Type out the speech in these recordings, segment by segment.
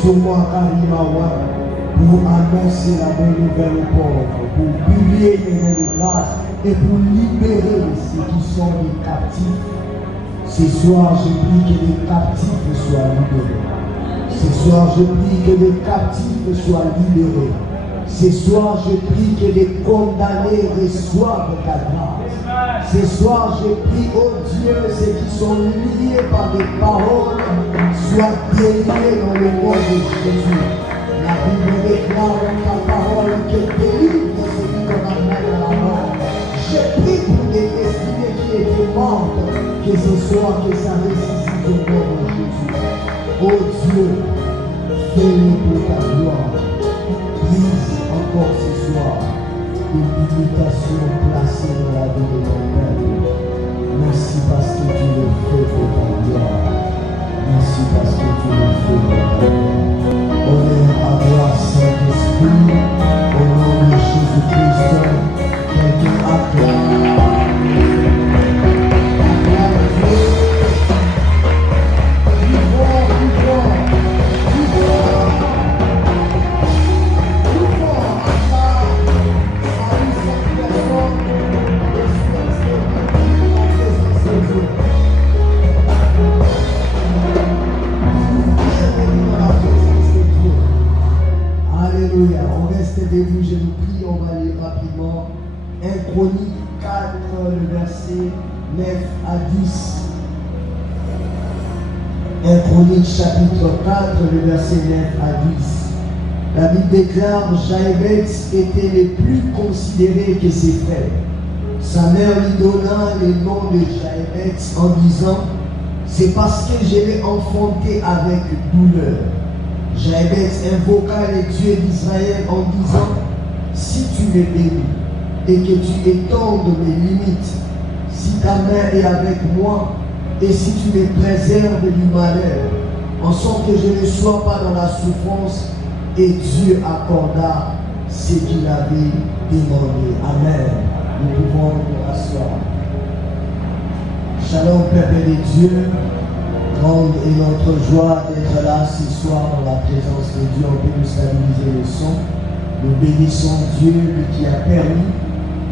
sur moi, Karimawa, pour annoncer la bonne nouvelle aux pauvres, pour publier les mains de grâce et pour libérer ceux qui sont des captifs. Ce soir, je prie que les captifs soient libérés. Ce soir, je prie que les captifs soient libérés. Ce soir, je prie que les condamnés reçoivent ta grâce. Ce soir, je prie, oh Dieu, ceux qui sont liés par des paroles soient délivrés dans le nom de Jésus. La Bible déclare dans ta parole que délivre celui qu'on amène à la mort. Je prie pour des destinées qui étaient mortes, que ce soit que ça ressuscite au nom de Jésus. Oh Dieu, fais-le pour ta gloire. Brise encore ce soir une limitation placée dans la vie de ton peuple. Merci parce que tu le fais pour ta gloire. Merci parce que tu le fais pour ta gloire. Honneur à toi, Saint-Esprit, au nom de Jésus-Christ. Quelqu'un acclame. Alléluia, on reste debout, je vous prie, on va aller rapidement. 1 Chronique 4, le verset 9 à 10. 1 Chronique chapitre 4, le verset 9 à 10. La Bible déclare, Jaébès était le plus considéré que ses frères. Sa mère lui donna le nom de Jaébès en disant, c'est parce que je l'ai enfanté avec douleur. Jaébès invoqua les dieux d'Israël en disant, si tu me bénis et que tu étendes mes limites, si ta main est avec moi et si tu me préserves du malheur, en sorte que je ne sois pas dans la souffrance, et Dieu accorda ce qu'il avait demandé. Amen. Nous pouvons nous asseoir. Shalom, peuple de Dieu. Grande est notre joie d'être là ce soir dans la présence de Dieu. On peut nous stabiliser le son. Nous bénissons Dieu qui a permis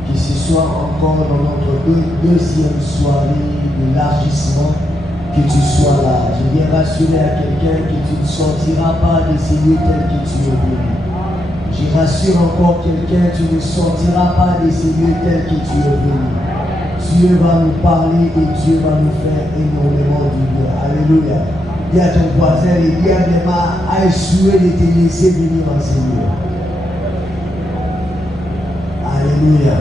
que ce soit encore dans notre deuxième soirée d'élargissement que tu sois là. Je viens rassurer à quelqu'un que tu ne sortiras pas de ces lieux tels que tu es venu. Je rassure encore quelqu'un, tu ne sortiras pas de ces lieux tels que tu es venu. Dieu va nous parler et Dieu va nous faire énormément du bien. Alléluia. Dis à ton voisin, et dis à Nema, à échouer de te laisser venir en Seigneur. Alléluia.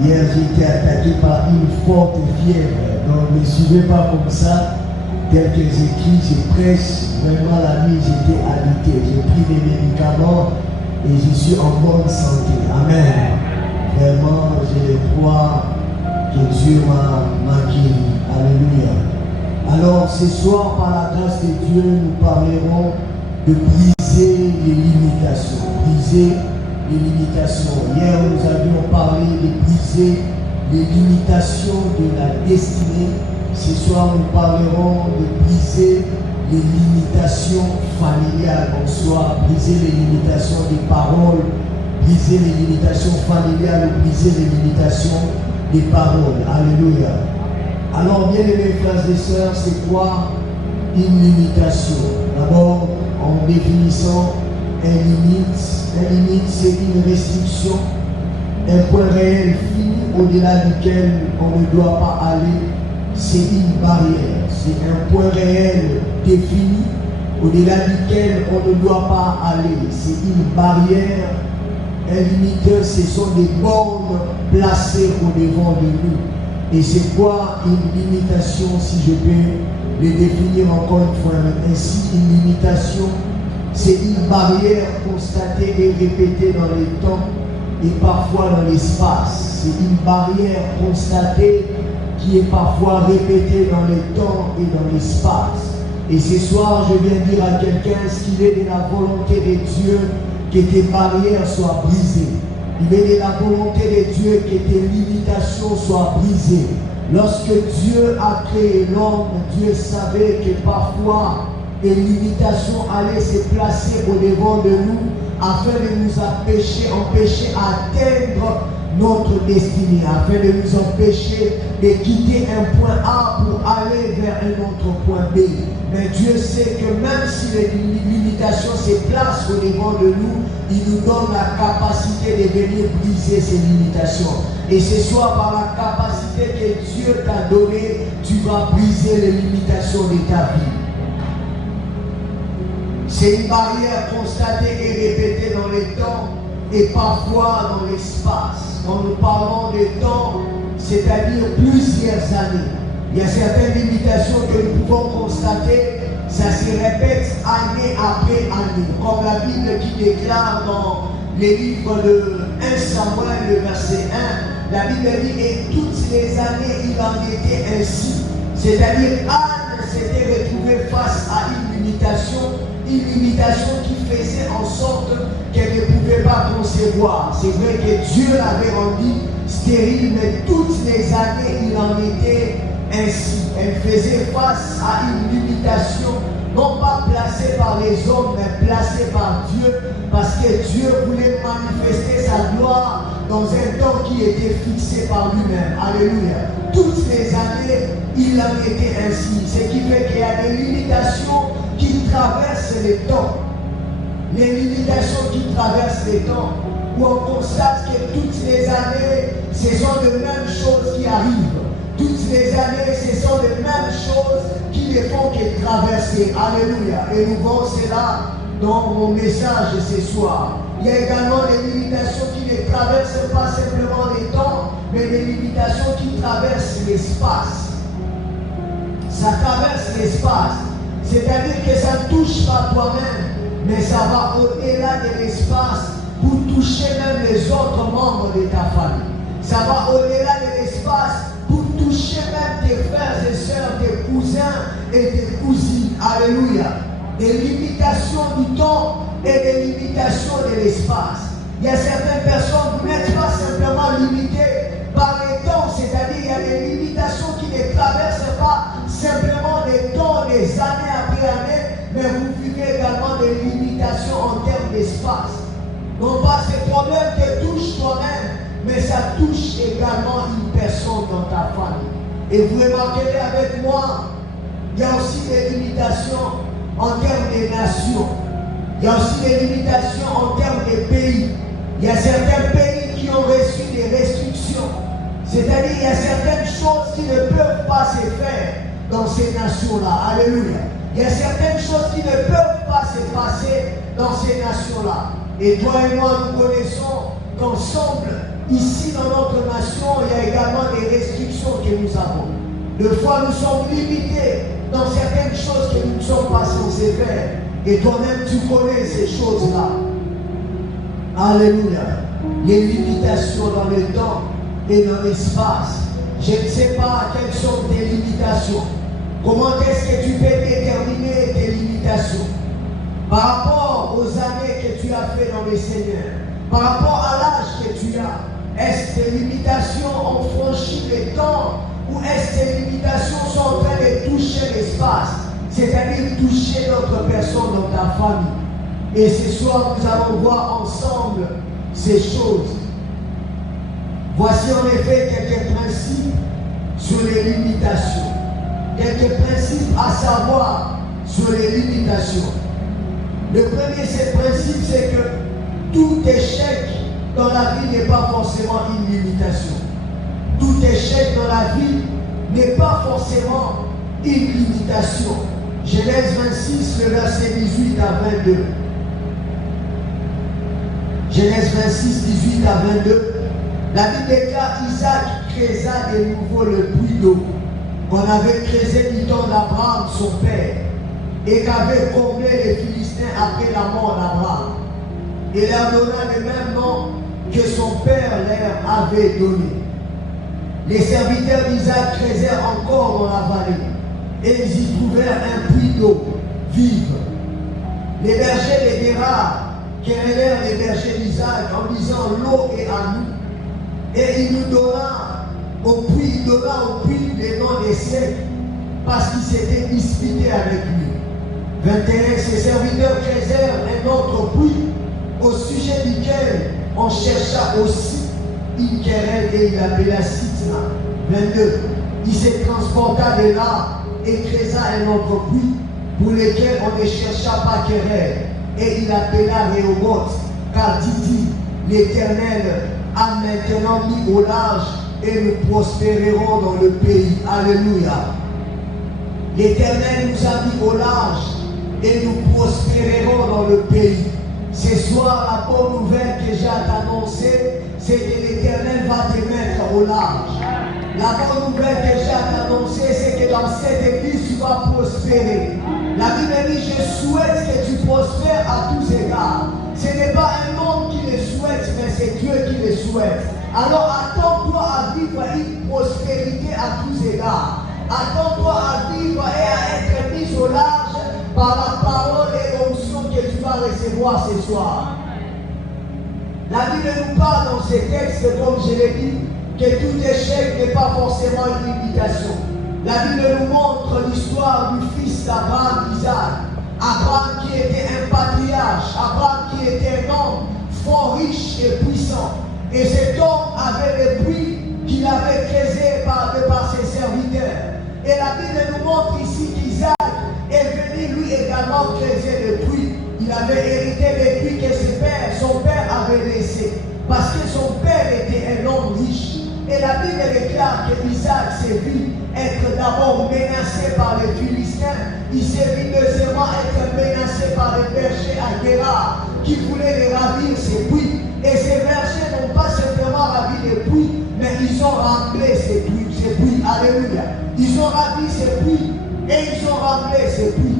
Hier, j'ai été attaqué par une forte fièvre. Donc, ne suivez pas comme ça. Tel que j'écris, je prêche. Vraiment, la nuit, j'étais alité. J'ai pris des médicaments et je suis en bonne santé. Amen. Vraiment, je le crois que Dieu m'a guéri. Alléluia. Alors, ce soir, par la grâce de Dieu, nous parlerons de briser les limitations. Briser les limitations. Hier, nous avions parlé de briser les limitations de la destinée. Ce soir, nous parlerons de briser les limitations familiales en soi, briser les limitations des paroles, briser les limitations familiales, briser les limitations des paroles. Alléluia. Alors, bien aimés frères et sœurs, c'est quoi une limitation? D'abord, en définissant une limite, c'est une restriction, un point réel fini au-delà duquel on ne doit pas aller. C'est une barrière, c'est un point réel défini au-delà duquel on ne doit pas aller. C'est une barrière. Un limiteur, ce sont des bornes placées au-devant de nous. Et c'est quoi une limitation, si je peux le définir encore une fois ainsi? Une limitation, c'est une barrière constatée et répétée dans le temps et parfois dans l'espace. C'est une barrière constatée qui est parfois répétée dans le temps et dans l'espace. Et ce soir, je viens dire à quelqu'un, est-ce qu'il est de la volonté de Dieu que tes barrières soient brisées? Il est de la volonté de Dieu que tes limitations soient brisées. Lorsque Dieu a créé l'homme, Dieu savait que parfois et l'imitation allait se placer au devant de nous afin de nous empêcher d'atteindre notre destinée, afin de nous empêcher de quitter un point A pour aller vers un autre point B. Mais Dieu sait que même si l'imitation se place au devant de nous, il nous donne la capacité de venir briser ces limitations. Et ce soir, par la capacité que Dieu t'a donnée, tu vas briser les limitations de ta vie. C'est une barrière constatée et répétée dans les temps et parfois dans l'espace. Quand nous parlons de temps, c'est-à-dire plusieurs années, il y a certaines limitations que nous pouvons constater, ça se répète année après année. Comme la Bible qui déclare dans les livres de 1 Samuel, le verset 1, la Bible dit, et toutes les années il en était ainsi. C'est-à-dire, Anne s'était retrouvée face à une limitation qui faisait en sorte qu'elle ne pouvait pas concevoir. C'est vrai que Dieu l'avait rendue stérile, mais toutes les années il en était ainsi. Elle faisait face à une limitation, non pas placée par les hommes, mais placée par Dieu, parce que Dieu voulait manifester sa gloire dans un temps qui était fixé par lui-même. Alléluia. Toutes les années, il en était ainsi. Ce qui fait qu'il y a des limitations qui traversent les temps. Les limitations qui traversent les temps, où on constate que toutes les années, ce sont les mêmes choses qui arrivent. Toutes les années, ce sont les mêmes choses qui ne font que traverser. Alléluia. Et nous voyons cela dans mon message ce soir. Il y a également des limitations qui ne traversent pas simplement les temps, mais des limitations qui traversent l'espace. Ça traverse l'espace. C'est-à-dire que ça ne touche pas toi-même, mais ça va au-delà de l'espace pour toucher même les autres membres de ta famille. Ça va au-delà de l'espace pour toucher même tes frères et sœurs, tes cousins et tes cousines. Alléluia. Des limitations du temps et des limitations de l'espace. Il y a certaines personnes, vous n'êtes pas simplement limitées par les temps, c'est-à-dire il y a des limitations qui ne traversent pas simplement des temps, des années après années, mais vous vivez également des limitations en termes d'espace. Non pas ces problèmes te touchent toi-même, mais ça touche également une personne dans ta famille. Et vous remarquerez avec moi, il y a aussi des limitations en termes de nations. Il y a aussi des limitations en termes de pays. Il y a certains pays qui ont reçu des restrictions. C'est-à-dire il y a certaines choses qui ne peuvent pas se faire dans ces nations-là. Alléluia. Il y a certaines choses qui ne peuvent pas se passer dans ces nations-là. Et toi et moi, nous connaissons qu'ensemble, ici dans notre nation, il y a également des restrictions que nous avons. Des fois, nous sommes limités dans certaines choses que nous ne sommes pas censés faire. Et toi-même, tu connais ces choses-là. Alléluia. Les limitations dans le temps et dans l'espace. Je ne sais pas quelles sont tes limitations. Comment est-ce que tu peux déterminer tes limitations? Par rapport aux années que tu as fait dans le Seigneur, par rapport à l'âge que tu as, est-ce que tes limitations ont franchi les temps ou est-ce que tes limitations sont en train de toucher l'espace, c'est-à-dire toucher d'autres personnes dans ta famille? Et ce soir, nous allons voir ensemble ces choses. Voici en effet quelques principes sur les limitations. Quelques principes à savoir sur les limitations. Le premier principe, c'est que tout échec dans la vie n'est pas forcément une limitation. Tout échec dans la vie n'est pas forcément une limitation. Genèse 26, le verset 18 à 22. Genèse 26, 18 à 22. La Bible déclare qu'Isaac creusa de nouveau le puits d'eau qu'on avait creusé du temps d'Abraham, son père, et qu'avait comblé les Philistins après la mort d'Abraham. Il leur donna le même nom que son père leur avait donné. Les serviteurs d'Isaac creusèrent encore dans la vallée, et ils y trouvèrent un puits d'eau vive. Les bergers de Guérard querellèrent les bergers d'Isaac en disant l'eau est à nous. Et il nous donna au puits le nom des secs parce qu'il s'était disputé avec lui. 21, ses serviteurs creusèrent un autre puits, au sujet duquel on chercha aussi une querelle et il appela Sitna. 22, il se transporta de là et creusa un autre puits, pour lequel on ne chercha pas querelle, et il appela Rehoboth, car dit-il, l'Éternel a maintenant mis au large et nous prospérerons dans le pays. Alléluia. L'Éternel nous a mis au large et nous prospérerons dans le pays. Ce soir, la bonne nouvelle que j'ai à t'annoncer, c'est que l'Éternel va te mettre au large. La bonne nouvelle que j'ai à t'annoncer, c'est que dans cette église, tu vas prospérer. La Bible dit, je souhaite que tu prospères à tous égards. Ce n'est pas un homme qui le souhaite, mais c'est Dieu qui le souhaite. Alors attends-toi à vivre une prospérité à tous égards. Attends-toi à vivre et à être mis au large par la parole et l'onction que tu vas recevoir ce soir. La Bible nous parle dans ces textes, comme je l'ai dit, que tout échec n'est pas forcément une limitation. La Bible nous montre l'histoire du fils d'Abraham, Isaac. Abraham qui était un patriarche, Abraham qui était un homme fort riche et puissant. Et cet homme avait le puits qu'il avait creusé par ses serviteurs. Et la Bible nous montre ici qu'Isaac est venu lui également creuser le puits. Il avait hérité des puits que son père avait laissé. Parce que son père était un homme riche. Et la Bible déclare que Isaac s'est vu être d'abord menacé par les Philistins. Il s'est vu deuxièmement être menacé par les bergers à Guérard qui voulaient les ravir ses puits. Et ces bergers n'ont pas simplement ravi les puits, mais ils ont rempli ces puits. Alléluia. Ils ont ravi ces puits et ils ont rempli ces puits.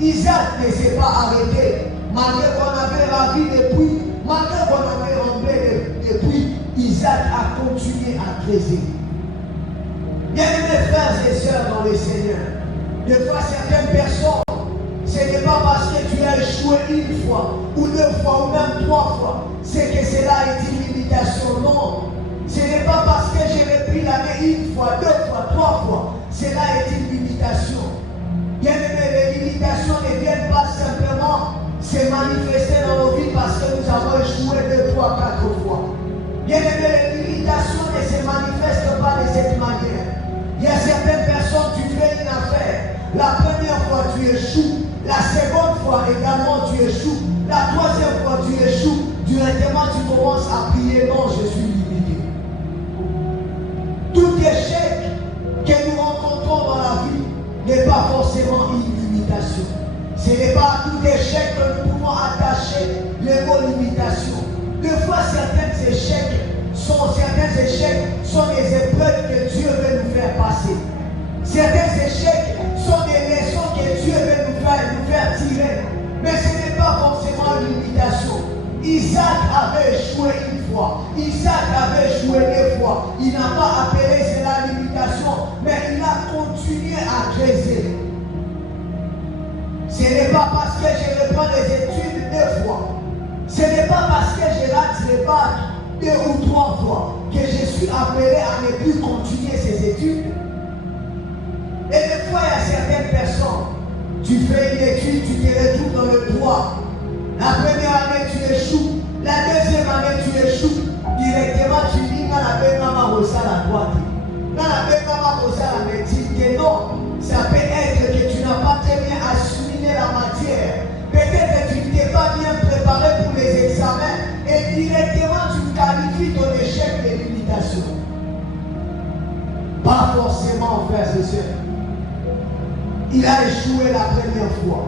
Isaac ne s'est pas arrêté. Malgré qu'on avait ravi les puits, malgré qu'on avait rempli les puits, Isaac a continué à creuser. Bien-aimés frères et sœurs dans le Seigneur, des fois certaines personnes, ce n'est pas parce que tu as échoué une fois, ou deux fois, ou même trois fois, c'est que cela est une limitation. Non. Ce n'est pas parce que j'ai repris l'année une fois, deux fois, trois fois, cela est une limitation. Bien-aimés, les limitations ne viennent pas simplement se manifester dans nos vies parce que nous avons échoué deux, trois, quatre fois. Bien-aimés, les limitations ne se manifestent pas de cette manière. Il y a certaines personnes, tu fais une affaire. La première fois, tu échoues. La seconde fois également, tu échoues. La troisième fois, tu échoues. Directement, tu commences à prier. Non, je suis limité. Tout échec que nous rencontrons dans la vie n'est pas forcément une limitation. Ce n'est pas à tout échec que nous pouvons attacher le mot limitation. Des fois, certains échecs sont des épreuves que Dieu veut nous faire passer. Certains échecs sont des leçons que Dieu veut nous faire tirer. Mais ce n'est pas forcément une limitation. Isaac avait échoué une fois. Isaac avait échoué deux fois. Il n'a pas appelé cela limitation, mais il a continué à creuser. Ce n'est pas parce que je reprends les études deux fois. Ce n'est pas parce que je rate les bacs deux ou trois fois que je suis appelé à ne plus continuer ces études. Et des fois, il y a certaines personnes, tu fais une étude, tu te retrouves dans le droit. La première année, tu échoues. La deuxième année, tu échoues. Directement, tu dis, dans la belle maman, la droite. Dans la belle maman, la médecine. Que non, ça peut être que tu n'as pas très bien assimilé la matière. Peut-être que tu ne t'es pas bien préparé pour les examens. Et directement, tu qualifies ton échec de limitation. Pas forcément, frères et sœurs. Il a échoué la première fois.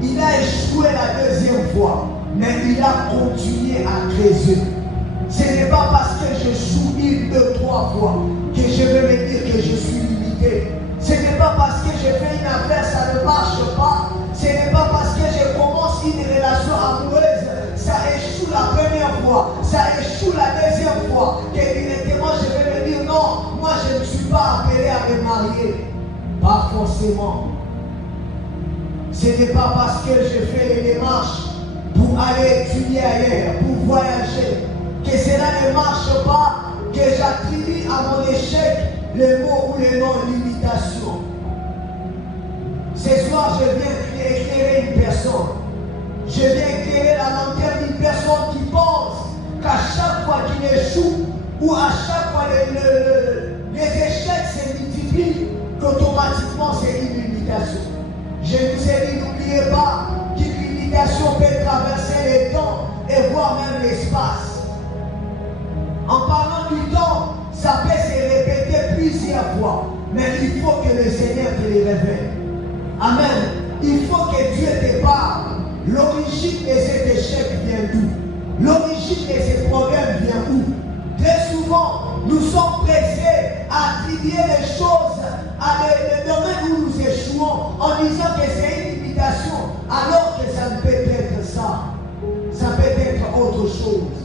Il a échoué la deuxième fois. Mais il a continué à creuser. Ce n'est pas parce que j'échoue une, deux, trois fois que je vais me dire que je suis limité. Ce n'est pas parce que j'ai fait une affaire, ça ne marche pas. Ce n'est pas parce que je commence une relation amoureuse, ça échoue la première fois, ça échoue la deuxième fois, que directement je vais me dire non, moi je ne suis pas appelé à me marier. Pas forcément. Ce n'est pas parce que je fais les démarches pour aller étudier ailleurs, pour voyager, que cela ne marche pas, que j'attribue à mon échec le mot ou le nom limitation. Ce soir, je viens éclairer personne. Je viens éclairer la lanterne d'une personne qui pense qu'à chaque fois qu'il échoue ou à chaque fois les échecs se multiplient, qu'automatiquement c'est une limitation. Je vous ai dit, n'oubliez pas qu'une limitation peut traverser les temps et voire même l'espace. En parlant du temps, ça peut se répéter plusieurs fois, mais il faut que le Seigneur te les révèle. Amen. Il faut que Dieu te parle. L'origine de cet échec vient d'où? L'origine de ces problèmes vient où? Très souvent, nous sommes pressés à attribuer les choses à les domaines où nous échouons en disant que c'est une limitation, alors que ça ne peut être ça. Ça peut être autre chose.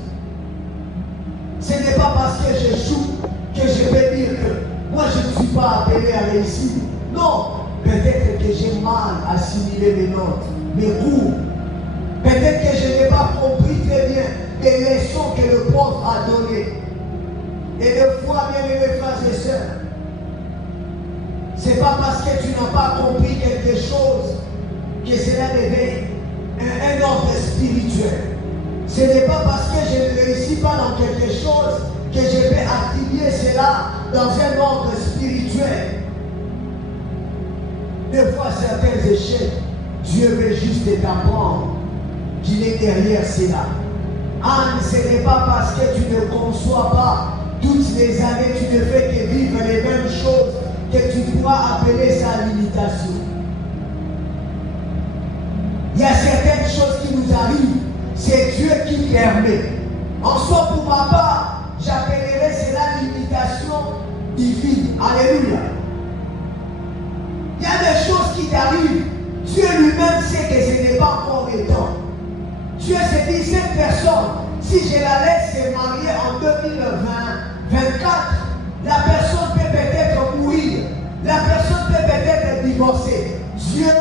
Ce n'est pas parce que j'échoue que je vais dire que moi je ne suis pas appelé à réussir. Non, peut-être que j'ai mal assimilé mes notes, mes cours. Peut-être que je n'ai pas compris très bien les leçons que le prof a données. Et des fois, bien aimés frères et sœurs, c'est pas parce que tu n'as pas compris quelque chose que cela devient un ordre spirituel. Ce n'est pas parce que je ne réussis pas dans quelque chose que je vais attribuer cela dans un ordre spirituel. Des fois, certains échecs, Dieu veut juste t'apprendre qu'il est derrière cela. Anne, ce n'est pas parce que tu ne conçois pas toutes les années, tu ne fais que vivre les mêmes choses que tu pourras appeler ça limitation. Il y a certaines choses qui nous arrivent, c'est Dieu qui permet. En soi, pour ma part, j'appellerais cela limitation divine. Alléluia. Il y a des choses qui t'arrivent, Dieu lui-même sait que ce n'est pas encore le temps. Dieu s'est dit, cette personne, si je la laisse se marier en 2024, la personne peut peut-être mourir, la personne peut peut-être divorcer. Dieu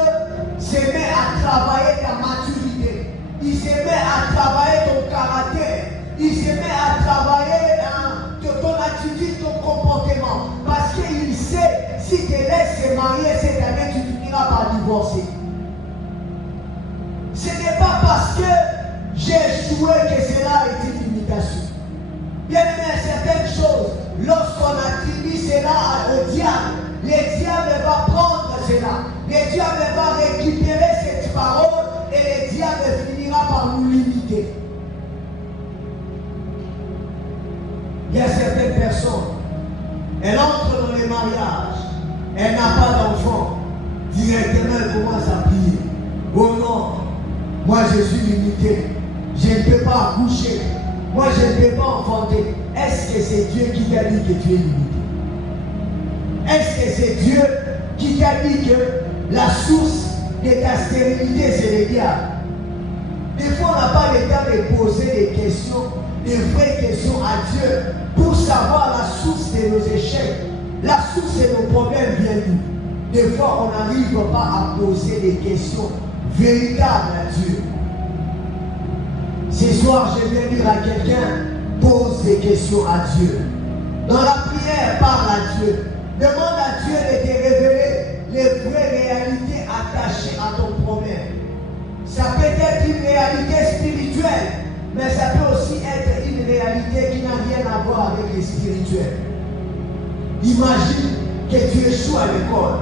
se met à travailler ta maturité, il se met à travailler ton caractère, il se met à travailler ton attitude, ton comportement, parce qu'il sait, si tu te laisses se marier cette année, tu finiras par divorcer. Ce n'est pas parce que j'ai échoué que cela est une limitation. Bien aimé, certaines choses, lorsqu'on attribue cela au diable, le diable va prendre cela. Le diable va récupérer cette parole et le diable finira par nous limiter. Il y a certaines personnes, elles entrent dans les mariages, elle n'a pas d'enfant, directement elle commence à prier. Oh non, moi je suis limité, je ne peux pas accoucher, moi je ne peux pas enfanter. Est-ce que c'est Dieu qui t'a dit que tu es limité? Est-ce que c'est Dieu qui t'a dit que la source de ta stérilité c'est le diable? Des fois on n'a pas le temps de poser des questions, des vraies questions à Dieu pour savoir la source de nos échecs. La source de nos problèmes vient d'où? Des fois on n'arrive pas à poser des questions véritables à Dieu. Ce soir je viens dire à quelqu'un, pose des questions à Dieu. Dans la prière, parle à Dieu. Demande à Dieu de te révéler les vraies réalités attachées à ton problème. Ça peut être une réalité spirituelle, mais ça peut aussi être une réalité qui n'a rien à voir avec le spirituel. Imagine que tu échoues à l'école.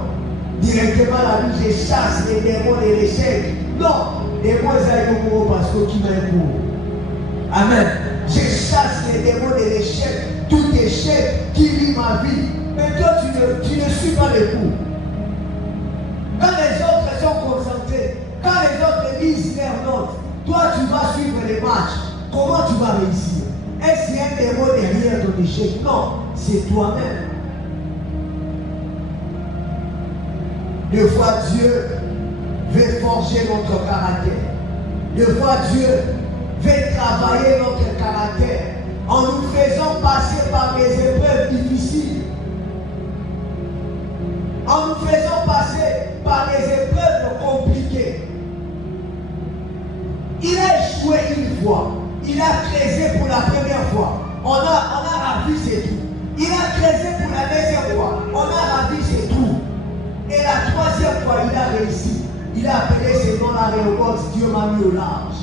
Directement la vie, je chasse les démons et l'échec. Non, les démons aillent parce que qui m'a pour. Amen. Je chasse les démons et l'échec. Tout échec qui lit ma vie. Mais toi, tu ne suis pas les coups. Quand les autres sont concentrés, quand les autres lisent leurs notes, toi, tu vas suivre les matchs. Comment tu vas réussir? Est-ce qu'il y a un démon derrière ton échec? Non, c'est toi-même. Des fois, Dieu veut forger notre caractère. Des fois, Dieu veut travailler notre caractère en nous faisant passer par des épreuves difficiles. En nous faisant passer par des épreuves compliquées. Il a échoué une fois. Il a creusé pour la première fois. On a ravi ses trous. Il a creusé pour la deuxième fois. On a ravi ses trous. Et la troisième fois, il a réussi. Il il a appelé ce nom-là Rehoboth, Dieu m'a mis au large.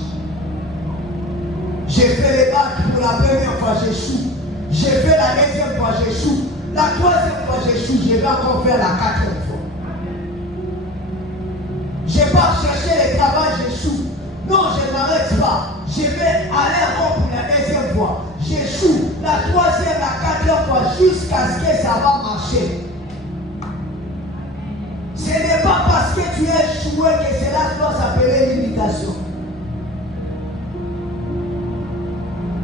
J'ai fait les bacs pour la première fois, j'échoue. J'ai fait la deuxième fois, j'échoue. La troisième fois, j'échoue. Je vais encore faire la quatrième fois. Je pars chercher le travail, j'échoue. Non, je ne m'arrête pas. Je vais aller encore pour la deuxième fois. J'échoue. La troisième, la quatrième fois, jusqu'à ce que ça va marcher. Ce n'est pas parce que tu es échoué que cela doit s'appeler l'imitation.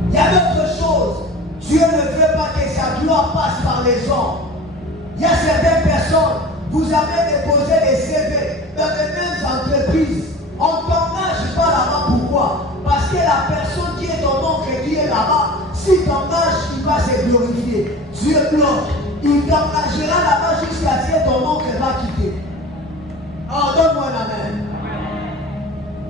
Il y a d'autres choses. Dieu ne veut pas que sa gloire passe par les hommes. Il y a certaines personnes, vous avez déposé des CV dans les mêmes entreprises. On t'engage pas là-bas. Pourquoi? Parce que la personne qui est ton oncle qui est là-bas, si t'engage, il va se glorifier. Dieu bloque. Il t'engagera là-bas jusqu'à ce que ton oncle va quitter. Oh, donne-moi la main.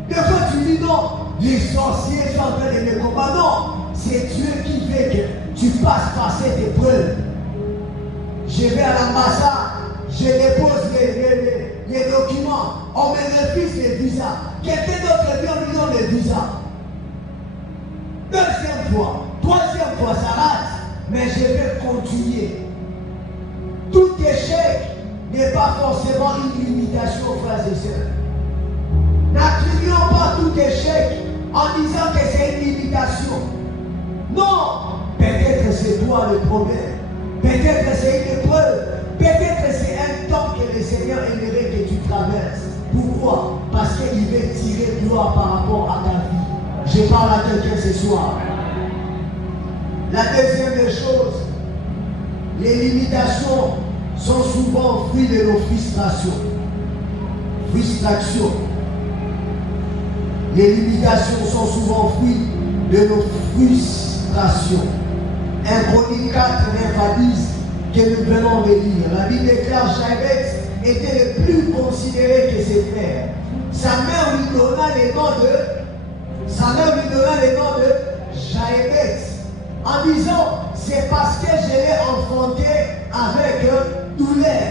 Des fois tu dis non, les sorciers sont en train de me combattre. Non, c'est Dieu qui fait que tu passes par cette épreuve. Je vais à l'ambassade, je dépose les documents, on me refuse les visas. Quelqu'un d'autre vient me donner les visas. Deuxième fois, troisième fois, ça rate, mais je vais continuer. Tout échec n'est pas forcément une limitation, frères et sœurs. N'attribuons pas tout échec en disant que c'est une limitation. Non, peut-être c'est toi le problème. Peut-être c'est une épreuve. Peut-être c'est un temps que le Seigneur aimerait que tu traverses. Pourquoi? Parce qu'il veut tirer gloire par rapport à ta vie. Je parle à quelqu'un ce soir. La deuxième des choses, les limitations sont souvent fruits de nos frustrations. Les limitations sont souvent fruits de nos frustrations. 1 Chronique 4, 9 à 10 que nous venons de lire. La Bible déclare Jaïbeth était le plus considéré que ses frères. Sa mère lui donna le nom de Jaïbeth en disant c'est parce que je l'ai enfanté avec douleur.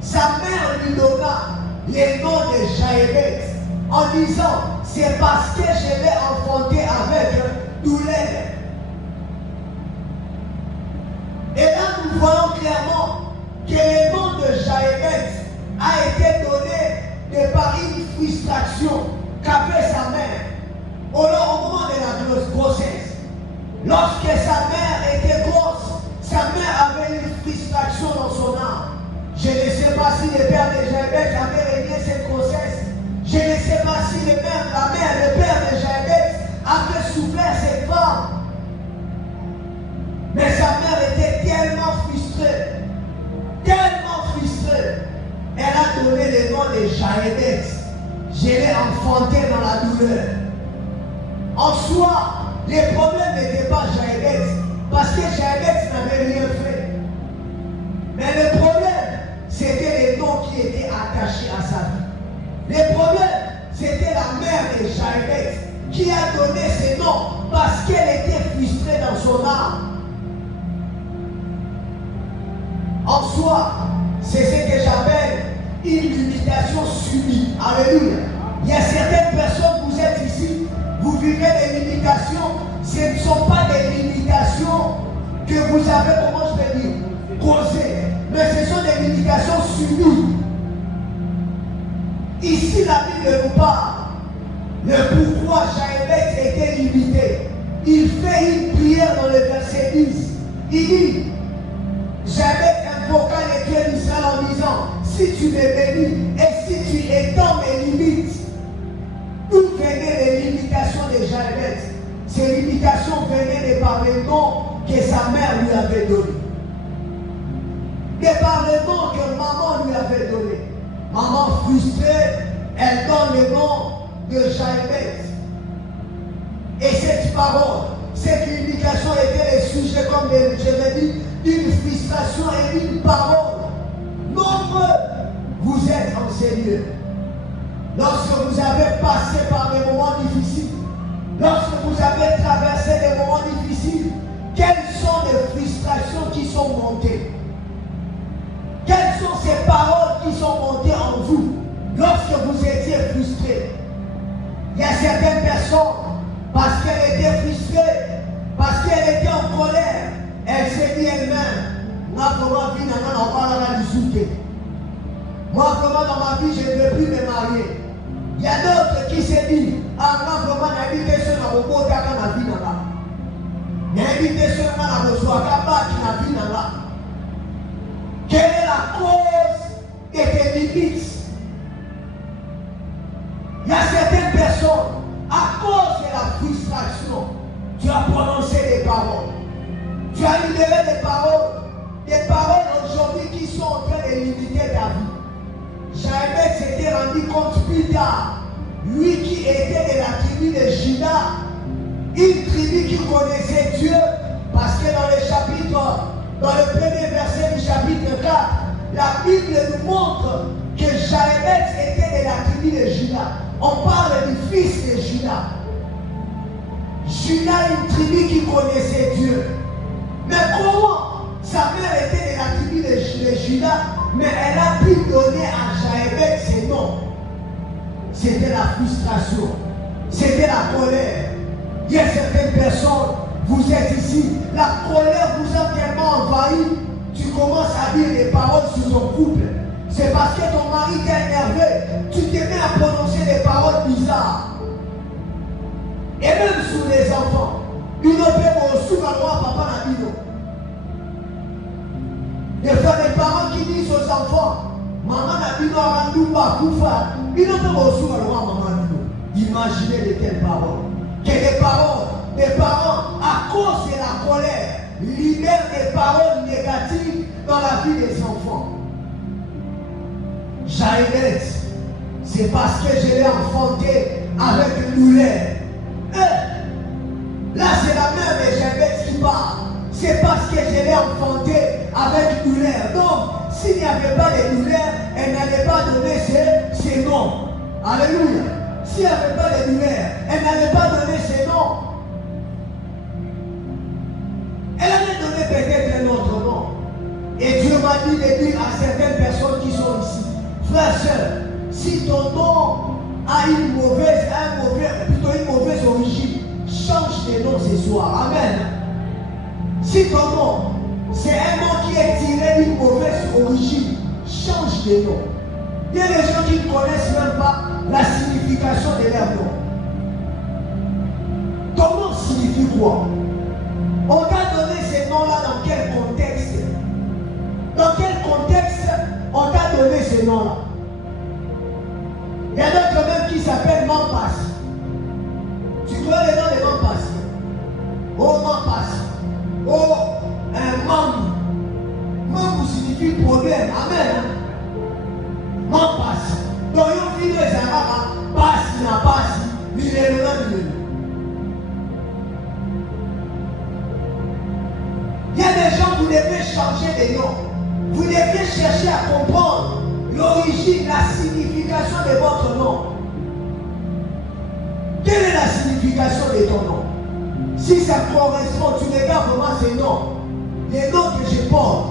Sa mère lui donna le nom de Jaïbeth en disant c'est parce que je l'ai enfanté avec douleur. Et là nous voyons clairement que le nom de Jaïbeth a été donné de par une frustration qu'avait sa mère au moment de la grossesse. Lorsque sa mère était grosse, sa mère avait une frustration dans son âme. Je ne sais pas si le père de Jaïbeth avait régné cette grossesse. Je ne sais pas si le père de Jaïbeth avait souffert cette femme. Mais sa mère était tellement frustrée. Elle a donné le nom de Jaïbeth. Je l'ai enfanté dans la douleur. En soi, le problème n'était pas Jaïbeth, parce que Jaïbeth n'avait rien fait. Mais le problème, c'était les noms qui étaient attachés à sa vie. Le problème, c'était la mère de Jaïbeth qui a donné ces noms parce qu'elle était frustrée dans son âme. En soi, c'est ce que j'appelle une limitation subie. Alléluia. Il y a certaines personnes, vous êtes ici, vous vivez des limitations. Ce ne sont pas des limitations que vous avez, comment je peux dire, causées, mais ce sont des limitations subies. Ici, la Bible nous parle le pourquoi Jaïbeth était limité. Il fait une prière dans le verset 10. Il dit, Jaïbeth invoqua l'Éternel d'Israël en disant, si tu me bénis et si tu étends mes limites, d'où venaient les limitations de Jaïbeth? Ces limitations venaient de par les noms que sa mère lui avait donnés. De par les noms que maman lui avait donnés. Maman frustrée, elle donne le nom de Jaïbeth. Et cette parole, cette limitation était le sujet, comme je l'ai dit, d'une frustration et d'une parole. Nombreux, vous êtes en Seigneur. Lorsque vous avez passé par des moments difficiles, lorsque vous avez traversé des moments difficiles, quelles sont les frustrations qui sont montées? Quelles sont ces paroles qui sont montées y a certaines personnes, parce qu'elle était frustrée, parce qu'elle était en colère, elle s'est dit elle-même, moi comment vivre dans la vie, moi comment dans ma vie je ne veux plus me marier. Il y a d'autres qui se disent, ah moi vraiment n'habiter sur la robot dans la vie là. N'habiter sur la reçoit qui n'a vie là. Quelle est la cause de tes limites? Il y a certaines personnes, à cause de la frustration, tu as prononcé des paroles. Tu as libéré des paroles aujourd'hui qui sont en train de limiter ta vie. Jaëbeth s'était rendu compte plus tard, lui qui était de la tribu de Juda, une tribu qui connaissait Dieu, parce que dans le premier verset du chapitre 4, la Bible nous montre que Jaëbeth était de la tribu de Juda. On parle du fils de Juda. Juda, une tribu qui connaissait Dieu. Mais comment sa mère était de la tribu de Juda, mais elle a pu donner à Jaëbeth ses noms? C'était la frustration, c'était la colère. Il y a certaines personnes, vous êtes ici, la colère vous a tellement envahi, tu commences à dire des paroles sur ton couple. C'est parce que ton mari t'a énervé, tu te mets à prononcer des paroles bizarres. Et même sur les enfants, une autre peut papa n'a dit non. Des fois, les parents qui disent aux enfants, maman n'a dit non, Randouba, Koufa, une autre maman n'a dit non. Imaginez de telles paroles. Que les parents, à cause de la colère, libèrent des paroles négatives dans la vie des enfants. Jaëbeth, c'est parce que je l'ai enfanté avec douleur. Là, c'est la mère de Jaëbeth qui parle. C'est parce que je l'ai enfanté avec douleur. Donc, s'il n'y avait pas de douleur, elle n'allait pas donner ses noms. Alléluia. S'il n'y avait pas de douleur, elle n'allait pas donner ses noms. Elle allait donner peut-être un autre nom. Et Dieu m'a dit de dire à certaines personnes qui sont ici, frères, sœurs, si ton nom a une mauvaise origine, change de nom ce soir. Amen. Si ton nom, c'est un nom qui est tiré d'une mauvaise origine, change de nom. Il y a des gens qui ne connaissent même pas la signification de leur nom. Ton nom signifie quoi? On t'a donné ces noms-là dans quel contexte? Dans quel contexte on t'a donné ces noms-là? Il y a d'autres même qui s'appellent Mampas. Tu connais les noms de Mampas? Oh Mampas. Oh un Mamou. Mamou signifie problème. Amen. Mampas. Donc il y a des Arabes, passe, n'a pas, il est le nom. Il y a des gens, vous devez changer de nom. Vous devez chercher à comprendre l'origine, la signification de votre nom. Quelle est la signification de ton nom? Si ça correspond, tu regardes vraiment ces noms. Les noms que je porte,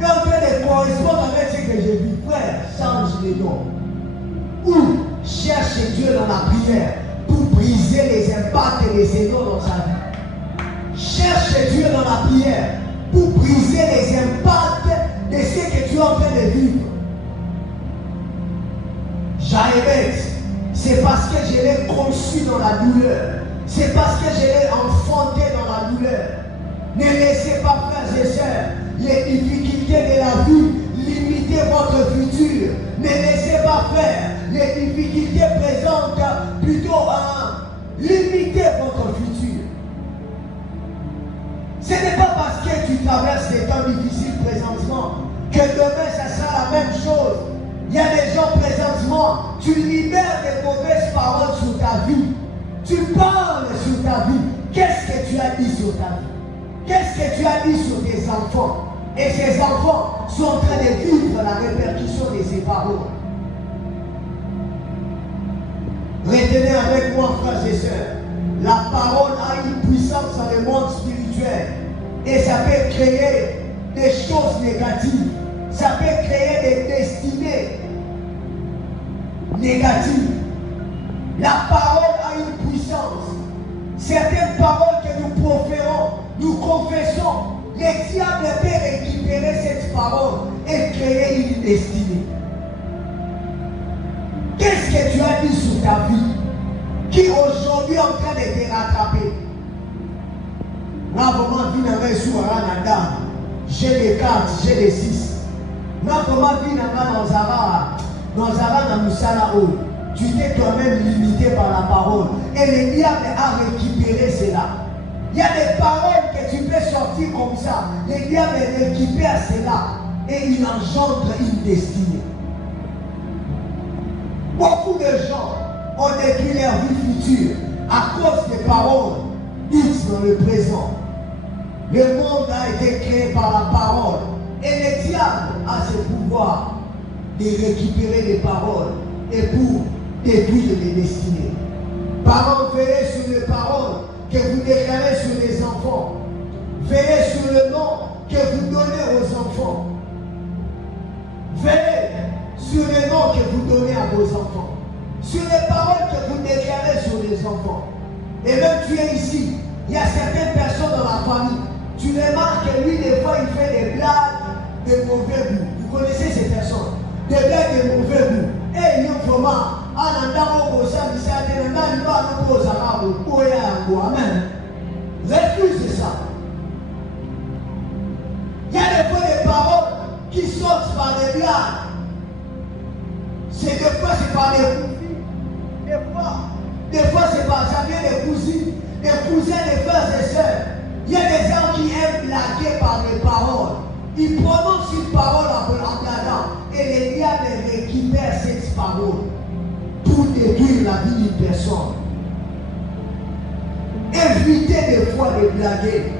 quand ils correspondent avec ce que j'ai vu, frère, change les noms. Ou cherche Dieu dans la prière pour briser les impacts de ces noms dans sa vie. Cherche Dieu dans la prière pour briser les impacts de ce que tu es en train de vivre. Jaëbeth, c'est parce que je l'ai conçu dans la douleur. C'est parce que je l'ai enfanté dans la douleur. Ne laissez pas, frères et sœurs, les difficultés de la vie limiter votre futur. Ne laissez pas faire les difficultés présentes plutôt à limiter votre futur. Ce n'est pas parce que tu traverses des temps difficiles présentement que demain ça sera la même chose. Il y a des gens présentement, tu libères des mauvaises paroles sur ta vie. Tu parles sur ta vie. Qu'est-ce que tu as dit sur ta vie? Qu'est-ce que tu as dit sur tes enfants? Et ces enfants sont en train de vivre la répercussion de ces paroles. Retenez avec moi, frères et sœurs, la parole a une puissance dans le monde spirituel. Et ça peut créer des choses négatives. Ça peut créer des destinées négatives. La parole a certaines paroles que nous proférons, nous confessons, les diables peuvent récupérer cette parole et créer une destinée. Qu'est-ce que tu as dit sur ta vie qui aujourd'hui est en train de te rattraper? J'ai des 4, j'ai des 6. Tu t'es toi-même limité par la parole. Et le diable a récupéré cela. Il y a des paroles que tu peux sortir comme ça. Le diable récupère cela. Et il engendre une destinée. Beaucoup de gens ont détruit leur vie future à cause des paroles dites dans le présent. Le monde a été créé par la parole. Et le diable a ce pouvoir de récupérer les paroles et pour détruire les destinées. Parents, veillez sur les paroles que vous déclarez sur les enfants. Veillez sur le nom que vous donnez aux enfants. Veillez sur les noms que vous donnez à vos enfants. Sur les paroles que vous déclarez sur les enfants. Et même tu es ici, il y a certaines personnes dans la famille. Tu remarques que lui, des fois, il fait des blagues de mauvais goût. Vous connaissez ces personnes. Des blagues de mauvais goût. Et il y a vraiment, amen. Refuse ça. Il y a des fois des paroles qui sortent par des blagues. C'est des fois c'est par des cousines. Des fois c'est par ça vient des cousines, des cousins, des frères et sœurs. Il y a des gens qui aiment blaguer par les paroles. Ils prononcent une parole en blaguant. Et les diables récupèrent cette parole pour détruire la vie d'une personne. Évitez des fois de blaguer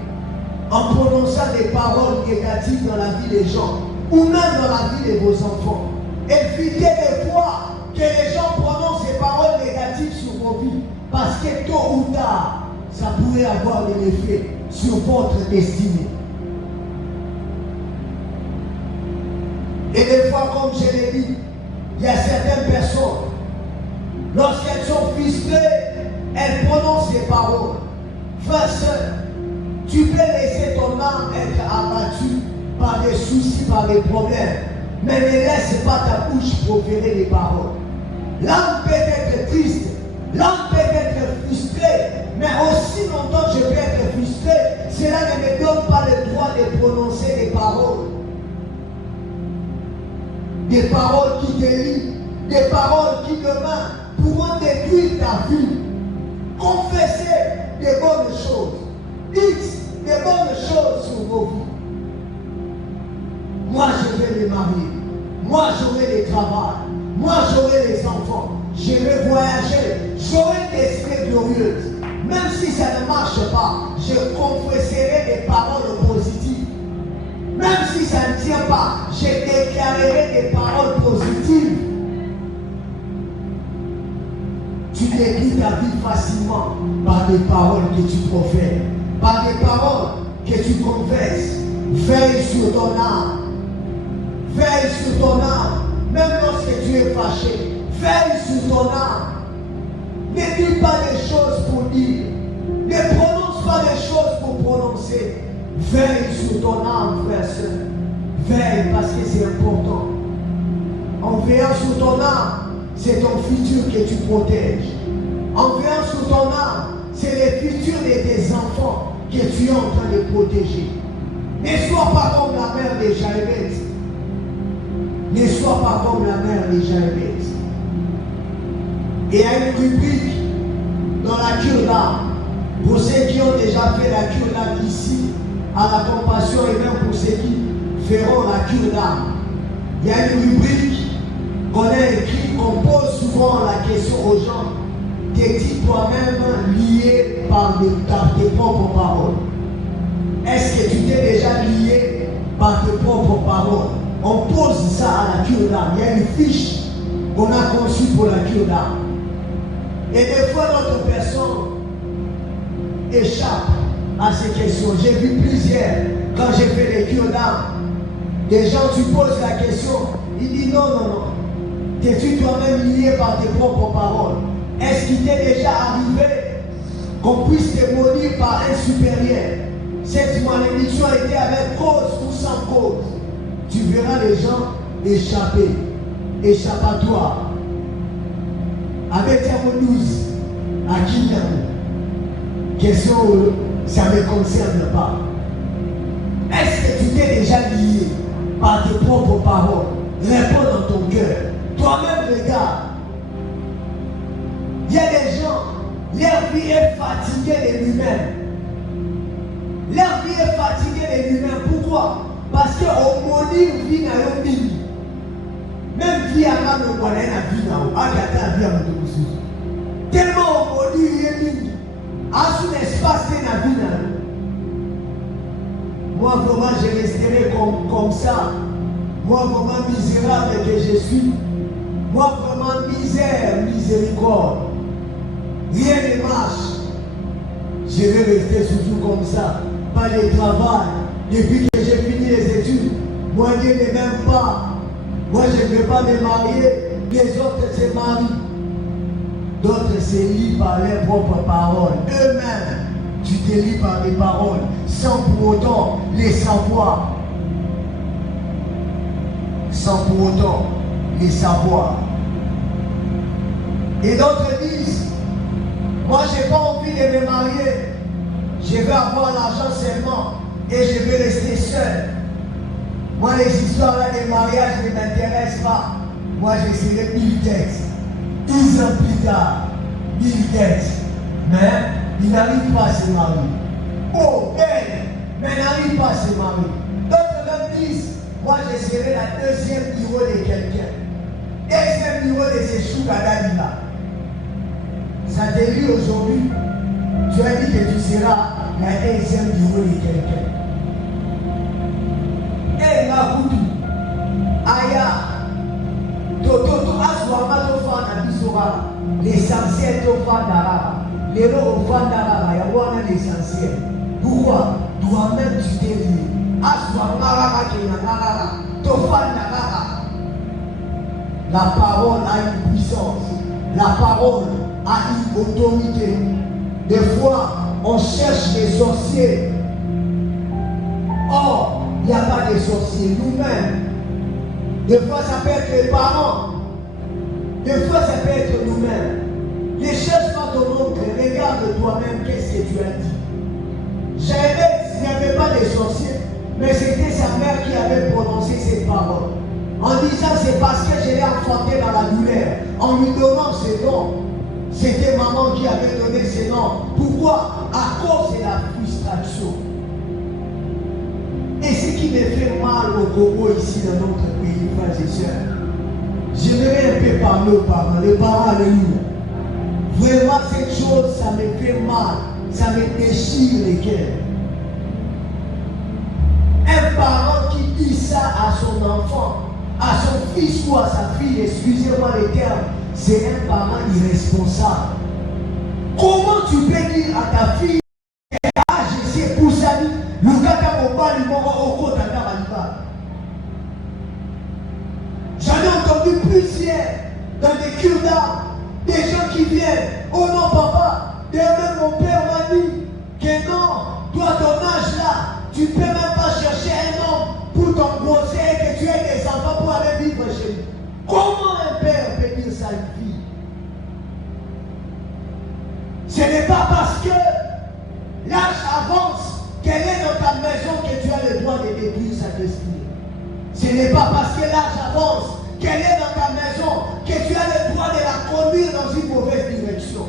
en prononçant des paroles négatives dans la vie des gens ou même dans la vie de vos enfants. Évitez des fois que les gens prononcent des paroles négatives sur vos vies parce que tôt ou tard, ça pourrait avoir un effet sur votre destinée. Et des fois, comme je l'ai dit, il y a certaines personnes, lorsqu'elles sont frustrées, elles prononcent des paroles. Frère, sœur, tu peux laisser ton âme être abattue par des soucis, par des problèmes, mais ne laisse pas ta bouche proférer des paroles. L'âme peut être triste, l'âme peut être frustrée, mais aussi longtemps que je peux être frustré, cela ne me donne pas le droit de prononcer des paroles. Des paroles qui délient, des paroles qui demain pourront détruire ta vie. Confessez des bonnes choses. Dites des bonnes choses sur vos vies. Moi, je vais les marier. Moi, j'aurai le travail. Moi, j'aurai les enfants. Je vais voyager. J'aurai des esprits glorieuses. Même si ça ne marche pas, je confesserai des paroles positives. Même si ça ne tient pas, je déclarerai des paroles positives. Tu détruis ta vie facilement par des paroles que tu profères, par des paroles que tu confesses. Veille sur ton âme. Veille sur ton âme. Même lorsque tu es fâché, veille sur ton âme. Ne dis pas des choses pour dire. Ne prononce pas des choses pour prononcer. Veille sur ton âme, frère, sœur. Veille parce que c'est important. En veillant sur ton âme, c'est ton futur que tu protèges. En veillant sur ton âme, c'est le futur de tes enfants que tu es en train de protéger. Ne sois pas comme la mère de Jaébet. Ne sois pas comme la mère de Jaébet. Et il y a une rubrique dans la cure d'âme. Pour ceux qui ont déjà fait la cure d'âme ici, à la compassion et même pour ceux qui feront la cure d'âme. Il y a une rubrique qu'on a écrite, qu'on pose souvent la question aux gens. T'es-tu toi-même lié par tes propres paroles? Est-ce que tu t'es déjà lié par tes propres paroles? On pose ça à la cure d'âme. Il y a une fiche qu'on a conçue pour la cure d'âme. Et des fois, notre personne échappe à ces questions. J'ai vu plusieurs, quand j'ai fait les cures d'âme, des gens, tu poses la question, ils disent non, non, non. T'es-tu toi-même lié par tes propres paroles? Est-ce qu'il t'est déjà arrivé qu'on puisse te maudire par un supérieur. Cette malédiction était avec cause ou sans cause. Tu verras les gens échapper, échappatoire. Avec Diamo 12, à qui question, ça ne me concerne pas. Est-ce que tu t'es déjà lié par tes propres paroles? Réponds dans ton cœur. Toi-même, regarde. Il y a des gens, leur vie est fatiguée de lui-même. Leur vie est fatiguée de lui-même. Pourquoi? Parce qu'on maudit vie dans le vie. Même vie à ma ne connaît la vie dans le vie. Tellement on maudit vie. À son espace de la vie dans le. Moi, vraiment, je resterai comme ça. Moi, vraiment, misérable que je suis. Moi, vraiment, miséricorde. Rien ne marche. Je vais rester toujours comme ça. Pas de travail. Depuis que j'ai fini les études, moi, je ne m'aime pas. Moi, je ne veux pas me marier. Les autres se marient. D'autres se lient par leurs propres paroles. Eux-mêmes, tu te lis par les paroles, sans pour autant les savoir. Sans pour autant les savoir. Et d'autres disent, moi je n'ai pas envie de me marier, je vais avoir l'argent seulement et je vais rester seul. Moi les histoires là de mariage ne m'intéressent pas. Moi je serai Bill Gates. 10 ans plus tard, Bill Gates. Mais il n'arrive pas à se marier. Oh, belle, mais il n'arrive pas à se marier. D'autres même disent, moi je serai la deuxième bureau de quelqu'un. Deuxième bureau de ces Chougadadila. Ça te dit aujourd'hui, tu as dit que tu seras la deuxième bureau de quelqu'un. Et la Koutou, Aya, Toto, Aswama, Tofa, Nabisora, l'essentiel Tofa Daraba. Les lots au fond d'Araba, il y a l'essentiel. Pourquoi? Toi-même tu t'es lié. Aswama, Kenanara, Tofa Daraba. La parole a une puissance. La parole a une autorité. Des fois, on cherche des sorciers. Or, il n'y a pas de sorciers nous-mêmes. Des fois, ça peut être les parents. Des fois, ça peut être nous-mêmes. Ne cherche pas ton oncle. Regarde toi-même qu'est-ce que tu as dit. Il n'y avait pas de sorciers, mais c'était sa mère qui avait prononcé ces paroles. En disant, c'est parce que je l'ai enfanté dans la douleur. En lui donnant ce nom. C'était maman qui avait donné ce nom. Pourquoi? À cause de la frustration. Et ce qui me fait mal au Congo ici dans notre pays, frères et sœurs, j'aimerais un peu parler aux parents. Les parents, alléluia. Vraiment, cette chose, ça me fait mal. Ça me déchire les cœurs. Un parent qui dit ça à son enfant, à son fils ou à sa fille, excusez-moi les termes, c'est un parent irresponsable. Comment tu peux dire à ta fille, ah, je sais pour ça, le gars au bas, il m'aura au côté à j'en ai entendu plusieurs dans des cures d'âme, des gens qui viennent, oh non papa, d'ailleurs mon père m'a dit que non, toi ton âge là, tu ne peux même pas chercher un homme pour t'embosser et que tu aies des enfants pour aller vivre chez lui. Comment un père peut dire ça à une fille? Ce n'est pas parce que l'âge avance qu'elle est dans ta maison que tu as le droit de détruire sa destinée. Ce n'est pas parce que l'âge avance qu'elle est dans ta maison que tu as le droit de la conduire dans une mauvaise direction.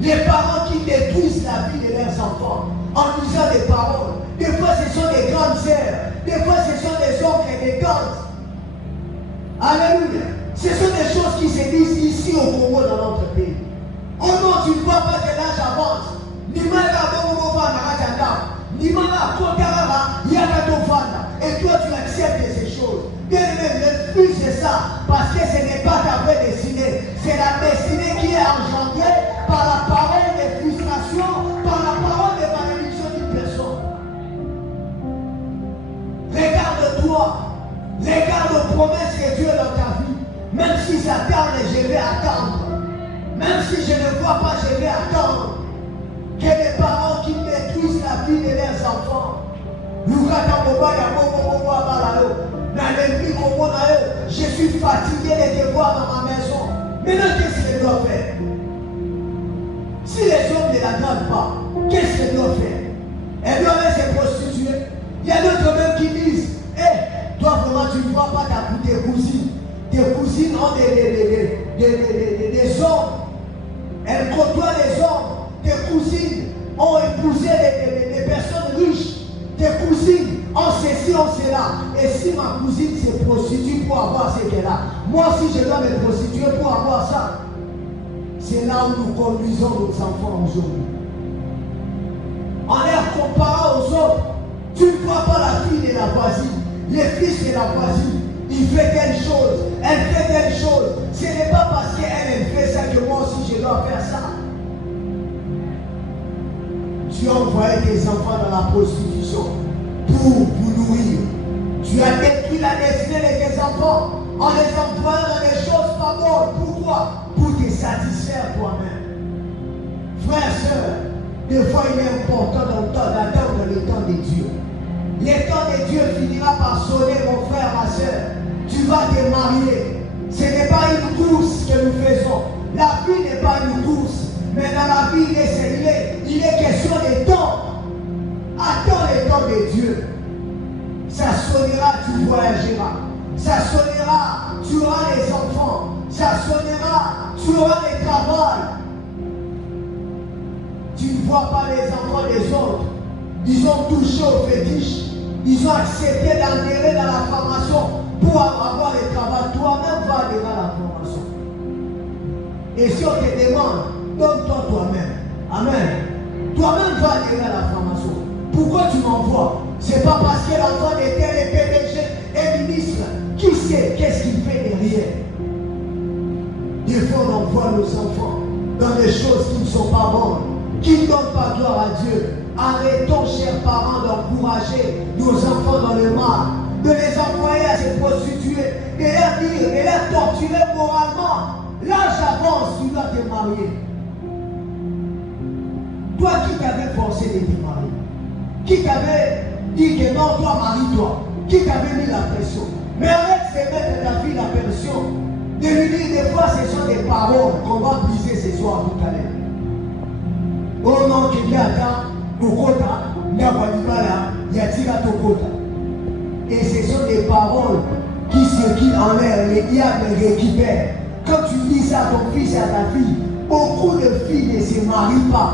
Les parents qui détruisent la vie de leurs enfants en disant des paroles, des fois ce sont des grandes sœurs, des fois ce sont des oncles et des tantes. Alléluia. Ce sont des choses qui se disent ici au Congo dans notre pays. Oh non, tu ne vois pas que l'âge avance. Et toi tu acceptes ces choses. Bien aimé, le plus c'est ça. Parce que ce n'est pas ta vraie destinée. C'est la destinée qui est engendrée par la parole de frustration, par la parole de malédiction d'une personne. Regarde-toi. Regarde aux promesses que Dieu a dans ta vie. Même si ça tarde, je vais attendre. Même si je ne vois pas, je vais attendre que les parents qui maîtrisent la vie de leurs enfants. Je suis fatigué de te voir dans ma maison. Maintenant, qu'est-ce que je dois faire? Si les hommes ne la gardent pas, qu'est-ce qu'elle doit faire? Elle doit aller se prostituer. Il y a d'autres même qui disent, hé, toi vraiment tu ne vois pas tes cousines. Tes cousines ont des hommes. Elles côtoient les hommes. Tes cousines ont épousé des personnes riches. Tes cousines ont ceci, ont cela. Et si ma cousine se prostitue pour avoir ce qu'elle a, moi aussi je dois me prostituer pour avoir ça. C'est là où nous conduisons nos enfants aujourd'hui. En les comparant aux autres, tu ne vois pas la fille de la voisine, le fils de la voisine. Il fait telle chose, elle fait telle chose. Ce n'est pas parce qu'elle fait ça que moi aussi je dois faire ça. Tu as envoyé tes enfants dans la prostitution pour vous nourrir. Tu as détruit la destinée de tes enfants en les envoyant dans des choses pas bonnes. Pourquoi? Pour te satisfaire toi-même. Frères, sœurs, des fois il est important d'attendre le temps de Dieu. Le temps de Dieu finira par sonner, mon frère, ma soeur. Tu vas te marier. Ce n'est pas une course que nous faisons. La vie n'est pas une course. Mais dans la vie, il est question de temps. Attends le temps de Dieu. Ça sonnera, tu voyageras. Ça sonnera, tu auras les enfants. Ça sonnera, tu auras le travail. Tu ne vois pas les enfants des autres. Ils ont touché au fétiche. Ils ont accepté d'adhérer dans la formation pour avoir le travail. Toi-même vas adhérer à la formation. Et si on te demande, donne-toi toi-même. Amen. Toi-même vas adhérer à la formation. Pourquoi tu m'envoies? Ce n'est pas parce que l'enfant de tel est PDG et ministre. Qui sait qu'est-ce qu'il fait derrière? Des fois on envoie nos enfants dans des choses qui ne sont pas bonnes, qui ne donnent pas gloire à Dieu. Arrêtons, chers parents, d'encourager nos enfants dans le mal, de les envoyer à se prostituer, de leur dire, de les torturer moralement. L'âge avance, tu dois te marier. Toi qui t'avais forcé de te marier, qui t'avait dit que non, toi marie-toi, qui t'avait mis la pression. Mais arrête de mettre ta fille la pression, de lui dire des fois ce sont des paroles qu'on va briser ce soir tout à l'heure. Oh non, qu'il y a tant. Et ce sont des paroles qui circulent en l'air, les diables les récupèrent. Quand tu dis ça à ton fils et à ta fille, beaucoup de filles ne se marient pas.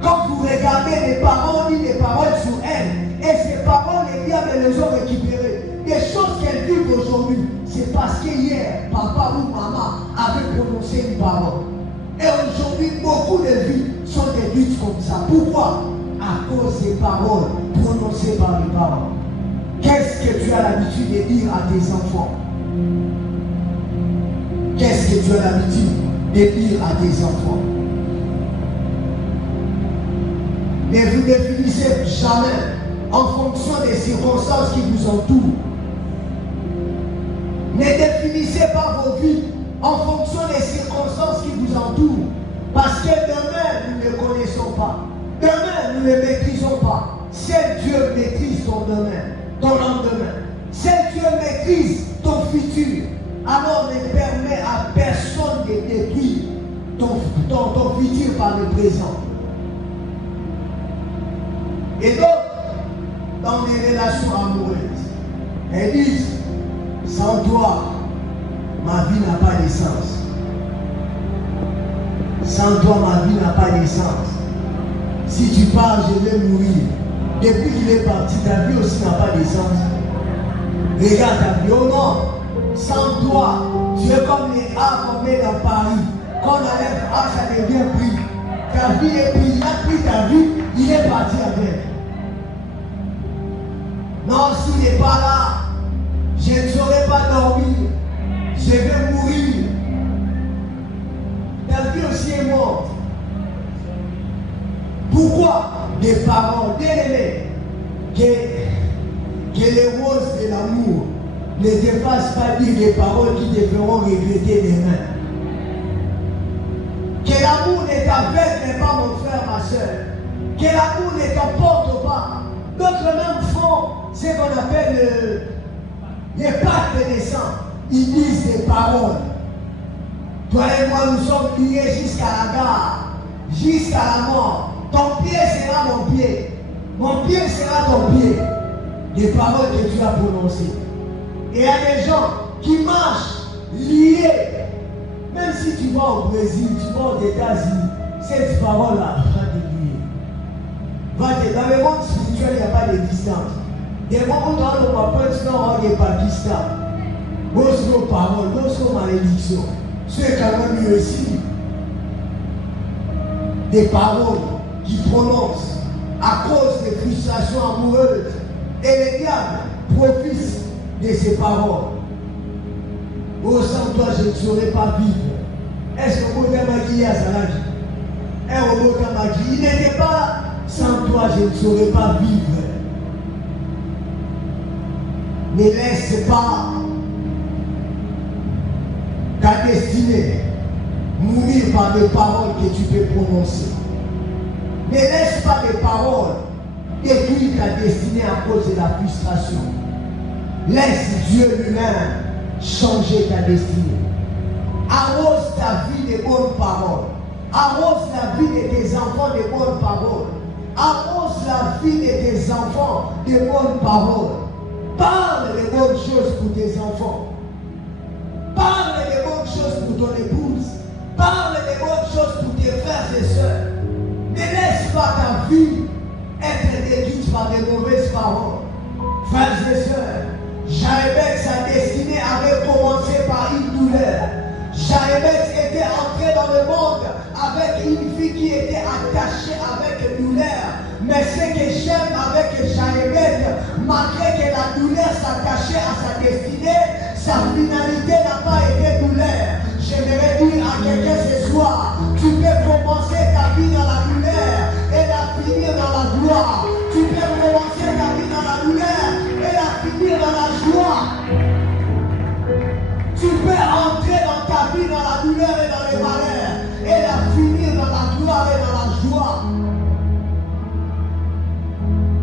Quand vous regardez les parents, on dit des paroles sur elles, et ces paroles, les diables les ont récupérées. Des choses qu'elles vivent aujourd'hui, c'est parce qu'hier, papa ou maman avait prononcé une parole. Et aujourd'hui, beaucoup de vies sont déduites comme ça. Pourquoi? À cause des paroles prononcées par les parents. Qu'est-ce que tu as l'habitude de dire à tes enfants? Qu'est-ce que tu as l'habitude de dire à tes enfants? Ne vous définissez jamais en fonction des circonstances qui vous entourent. Ne définissez pas vos vies en fonction des circonstances qui vous entourent. Parce que demain, nous ne connaissons pas. Demain, nous ne maîtrisons pas. Seul Dieu maîtrise ton domaine, ton lendemain. Seul Dieu maîtrise ton futur. Alors ne permets à personne de détruire ton futur par le présent. Et donc, dans les relations amoureuses, elles disent, sans toi, ma vie n'a pas de sens. Sans toi, ma vie n'a pas de sens. Si tu pars, je vais mourir. Depuis qu'il est parti, ta vie aussi n'a pas de sens. Regarde ta vie, oh non, sans toi, tu es comme les A qu'on met dans Paris. Quand on enlève A, ça devient pris. Ta vie est prise, il a pris ta vie, il est parti avec. Non, s'il n'est pas là, je ne saurais pas dormir. Je vais mourir. Ta vie aussi est morte. Pourquoi des paroles bien-aimés que les roses de l'amour ne te fassent pas dire des paroles qui te feront regretter demain? Que l'amour ne t'aveugle pas, mon frère, ma soeur. Que l'amour ne t'emporte pas. D'autres même font ce qu'on appelle les pactes des saints. Ils disent des paroles. Toi et moi, nous sommes liés jusqu'à la gare, jusqu'à la mort. Ton pied sera mon pied. Mon pied sera ton pied. Des paroles que tu as prononcées. Et il y a des gens qui marchent liés. Même si tu vas au Brésil, tu vas aux États-Unis, cette parole-là va te lier. Dans le monde spirituel, il n'y a pas de distance. Des moments dans le monde, tu vas au Pakistan. D'autres paroles, d'autres malédictions. Ceux qui ont mis aussi des paroles qui prononcent à cause des frustrations amoureuses. Et les diables profitent de ces paroles. Oh, sans toi, je ne saurais pas vivre. Est-ce que vous avez dit à Zalagi? Il n'était pas sans toi, je ne saurais pas vivre. Ne laisse pas ta destinée mourir par des paroles que tu peux prononcer. Ne laisse pas des paroles détruire ta destinée à cause de la frustration. Laisse Dieu lui-même changer ta destinée. Arrose ta vie de bonnes paroles. Arrose la vie de tes enfants de bonnes paroles. Arrose la vie de tes enfants de bonnes paroles. Parle de bonnes choses pour tes enfants. Parle de bonnes choses pour ton épouse. Parle de bonnes choses pour tes frères et sœurs. Ne laisse pas ta vie être détruite par de mauvaises paroles. Frères et sœurs, Jaébès, sa destinée avait commencé par une douleur. Jaébès était entré dans le monde avec une fille qui était attachée avec douleur. Mais ce que j'aime avec Jaébès, malgré que la douleur s'attachait à sa destinée, sa finalité n'a pas été douleur. J'aimerais dire à quelqu'un ce soir, tu peux commencer ta vie dans la douleur et la finir dans la gloire. Tu peux commencer ta vie dans la douleur et la finir dans la joie. Tu peux entrer dans ta vie dans la douleur et dans les malheurs et la finir dans la gloire et dans la joie.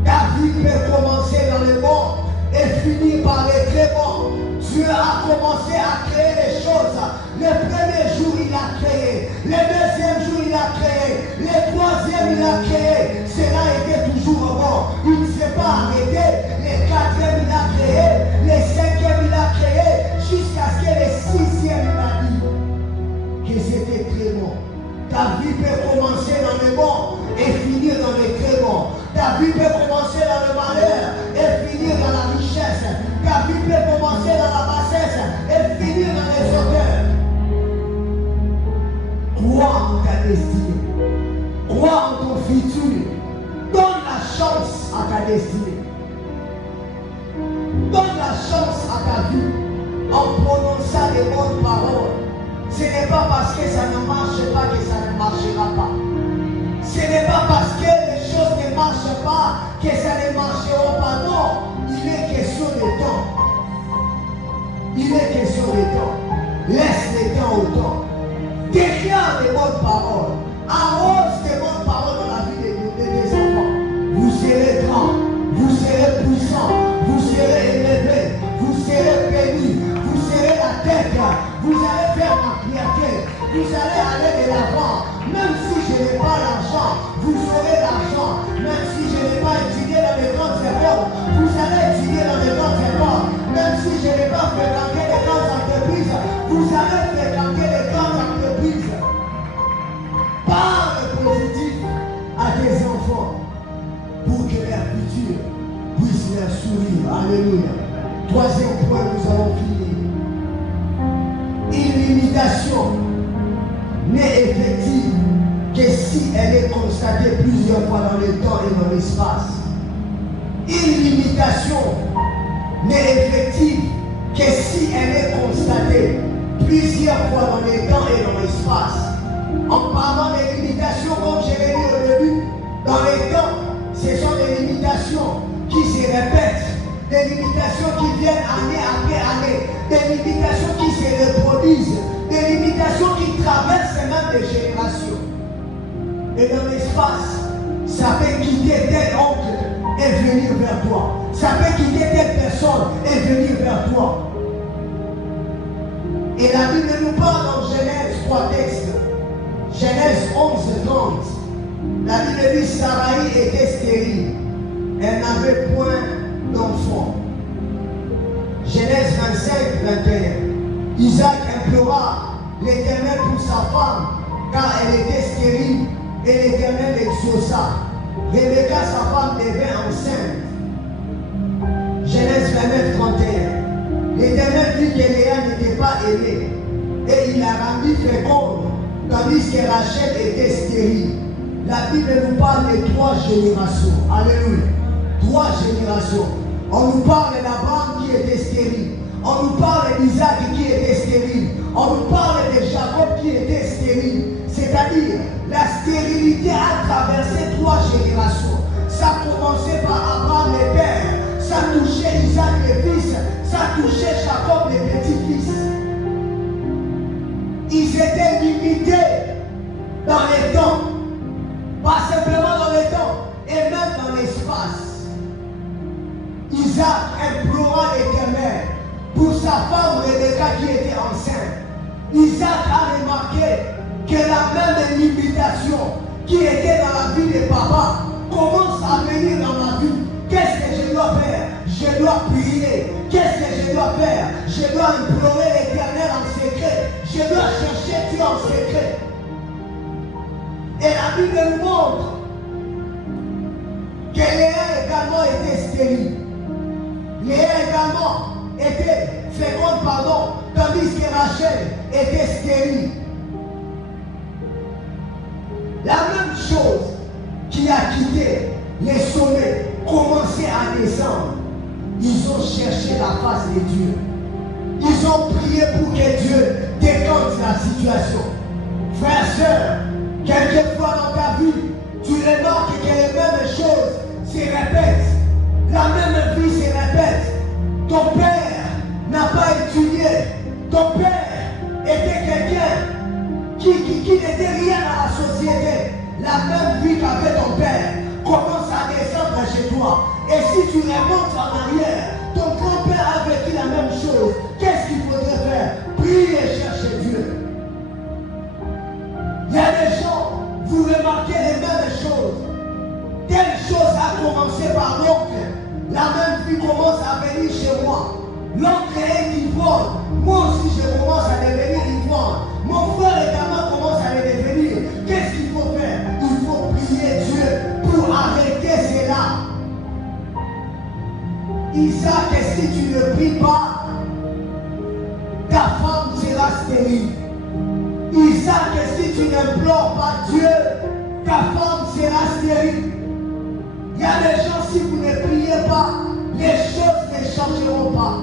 Ta vie peut commencer dans le bon et finir par les très bons. Dieu a commencé à créer les choses. Le premier jour, il a créé. Le deuxième jour, il a créé. Le troisième, il a créé. Cela était toujours bon. Il ne s'est pas arrêté. Le quatrième, il a créé. Le cinquième, il a créé. Jusqu'à ce que le sixième, il a dit que c'était très bon. Ta vie peut commencer dans le bon et finir dans le très bon. Ta vie peut commencer dans le malheur et finir dans la richesse. Ta vie peut commencer dans la bassesse et finir dans les hauteurs. Crois en ta destinée. Crois en ton futur. Donne la chance à ta destinée. Donne la chance à ta vie en prononçant les bonnes paroles. Ce n'est pas parce que ça ne marche pas que ça ne marchera pas. Ce n'est pas parce que les choses ne marchent pas que ça ne marchera pas. Non, il est question de temps. Il est question de temps. Laisse le temps au temps. Déclare les bonnes paroles. Arrose des bonnes paroles dans la vie de tes enfants. Vous serez grands, vous serez puissants, vous serez élevés, vous serez bénis, vous serez la tête, vous allez faire ma clientèle, vous allez aller de l'avant. Même si je n'ai pas l'argent, vous aurez l'argent. Même si je n'ai pas étudié dans les grandes écoles, vous allez étudier dans les grandes écoles. Même si je n'ai pas fréquenté les grandes entreprises, vous allez fréquenter les grandes entreprises. Parle positif à tes enfants pour que leur futur puisse leur sourire. Alléluia. Troisième point, nous allons finir. Une limitation n'est effective que si elle est constatée plusieurs fois dans le temps et dans l'espace. Une limitation n'est effective que si elle est constatée plusieurs fois dans le temps et dans l'espace. En parlant des limitations, comme je l'ai dit au début, dans les temps, ce sont des limitations qui se répètent, des limitations qui viennent année après année, des limitations qui se reproduisent, des limitations qui traversent même des générations. et dans l'espace, ça peut quitter tel oncle et venir vers toi. Ça peut quitter telle personne et venir vers toi. Et la Bible nous parle dans Genèse 3 textes. Genèse 11:30. La Bible dit Sarai était stérile. Elle n'avait point d'enfant. Genèse 25:21. Isaac implora l'Éternel pour sa femme, car elle était stérile, et l'Éternel exauça. Rebecca, sa femme, devint enceinte. Genèse 29:31. L'Éternel vit que Léa n'était pas aimée, et il la rendit féconde, tandis que Rachel était stérile. La Bible nous parle de 3 générations. Alléluia. 3 générations. On nous parle d'Abraham qui était stérile. On nous parle d'Isaac qui était stérile. On nous parle de Jacob qui était stérile. C'est-à-dire, la stérilité a traversé 3 générations. Ça a commencé par Abraham le père. Ça touchait Isaac le fils. Ça touchait Jacob le petit-fils. Ils étaient limités dans les temps. Pas simplement dans les temps, et même dans l'espace. Isaac implora l'Éternel pour sa femme Rebecca qui était enceinte. Isaac a remarqué que la même limitation qui était dans la vie de papa commence à venir dans ma vie. Qu'est-ce que je dois faire? Je dois prier. Qu'est-ce que je dois faire? Je dois implorer l'Éternel en secret. Je dois chercher Dieu en secret. Et la Bible nous montre que Léa également était stérile. Léa également était féconde, tandis que Rachel était stérile. La même chose qui a quitté les sommets, commencé à descendre. Ils ont cherché la face de Dieu. Ils ont prié pour que Dieu décante la situation. Frères, sœurs, quelquefois dans ta vie, tu remarques que les mêmes choses se répètent. La même vie se répète. Ton père n'a pas étudié. Ton père était quelqu'un qui n'était rien à la société. La même vie qu'avait ton père commence à descendre chez toi. Et si tu remontes en arrière, ton grand-père a vécu la même chose. Qu'est-ce qu'il faudrait faire? Prier et chercher Dieu. Il y a des gens, vous remarquez les mêmes choses. Telle chose a commencé par l'oncle. La même vie commence à venir chez moi. L'oncle est ivrogne. Moi aussi je commence à devenir ivrogne. Mon frère également commence à le devenir. Qu'est-ce qu'il faut faire? Il faut prier Dieu pour arrêter cela. Isaac, si tu ne pries pas, ta femme sera stérile. Isaac, si tu n'implores pas Dieu, ta femme sera stérile. Il y a des gens, si vous ne priez pas, les choses ne changeront pas.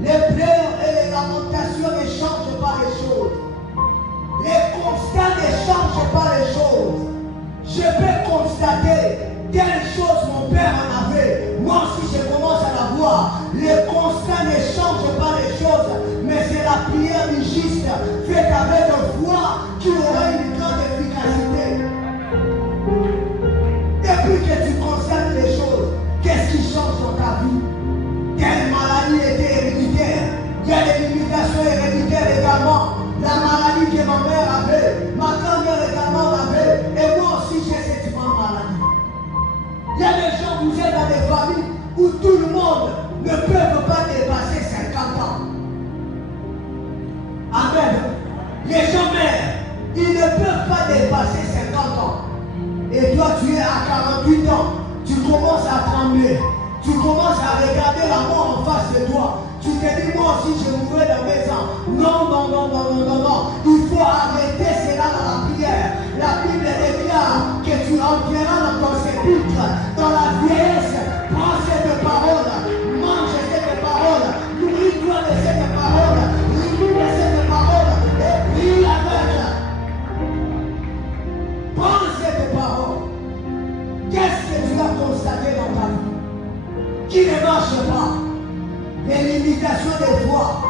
Les pleurs et les lamentations ne changent pas les choses. Les constats ne changent pas les choses. Je peux constater telle chose mon père en avait. Moi aussi je commence à la voir. Les constats ne changent pas les choses. Mais c'est la prière du juste faite avec foi qui aura une grande efficacité. Depuis que tu constates les choses, qu'est-ce qui change dans ta vie? Quelle maladie était héréditaire? Il y a des limitations héréditaires également. La maladie que ma mère avait, ma grand-mère également l'avait, et moi aussi j'ai cette même maladie. Il y a des gens, vous êtes dans des familles où tout le monde ne peut pas dépasser 50 ans. Amen. Les gens mères, ils ne peuvent pas dépasser 50 ans. Et toi, tu es à 48 ans, tu commences à trembler, tu commences à regarder la mort en face de toi. Tu te dis, moi aussi, je mourrai dans mes ans. Non, non, non, non, non, non, non. Il faut arrêter cela dans la prière. La Bible déclare que tu entreras dans ton sépulcre, dans la vieillesse. Prends cette parole, mange cette parole, nourris-toi de cette parole, lis de cette parole et prie avec. Prends cette parole. Qu'est-ce que tu as constaté dans ta vie qui ne marche pas? Les limitations des foi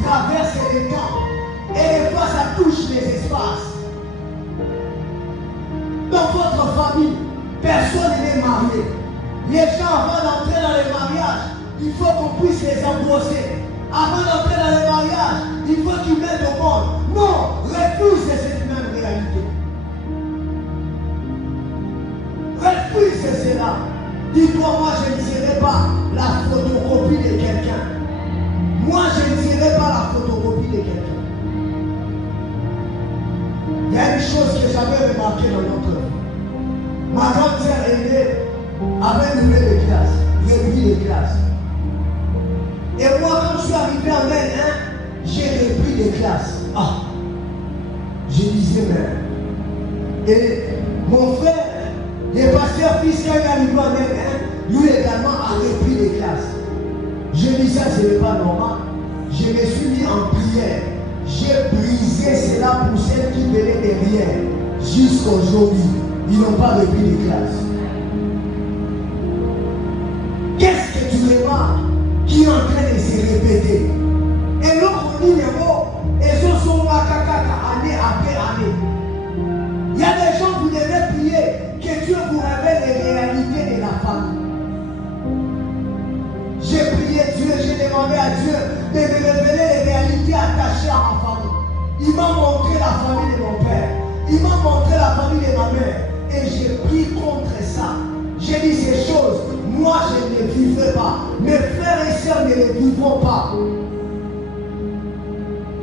traversent famille, personne n'est marié. Les gens, avant d'entrer dans les mariages, il faut qu'on puisse les embaucher. Avant d'entrer dans les mariages, il faut qu'ils mettent au monde. Non, refuse cette même réalité. Refuse cela. Dis-toi, moi je ne serai pas la photocopie de quelqu'un. Moi je ne serai pas la photocopie de quelqu'un. Il y a une chose que j'avais remarqué dans notre vie. Ma grande sœur aînée avait doublé de classe, repris de classe. Et moi, quand je suis arrivé en N1, j'ai repris des classes. Ah, je disais même. Et mon frère, le pasteur fils, quand il est arrivé en N1, lui également a repris des classes. Je dis ça, ce n'est pas normal. Je me suis mis en prière. J'ai brisé cela pour celles qui venaient derrière. Jusqu'aujourd'hui, ils n'ont pas repris les classes. Qu'est-ce que tu remarques qui est en train de se répéter? Et l'autre numéro, et ce sont année après année. Il y a des gens, vous devez prier que Dieu vous révèle les réalités de la famille. J'ai prié Dieu, j'ai demandé à Dieu de me révéler les réalités attachées à ma famille. Il m'a montré la famille de mon père. Il m'a montré la famille de ma mère. Et j'ai prié contre ça. J'ai dit ces choses, moi je ne les vivrai pas. Mes frères et sœurs ne les vivront pas.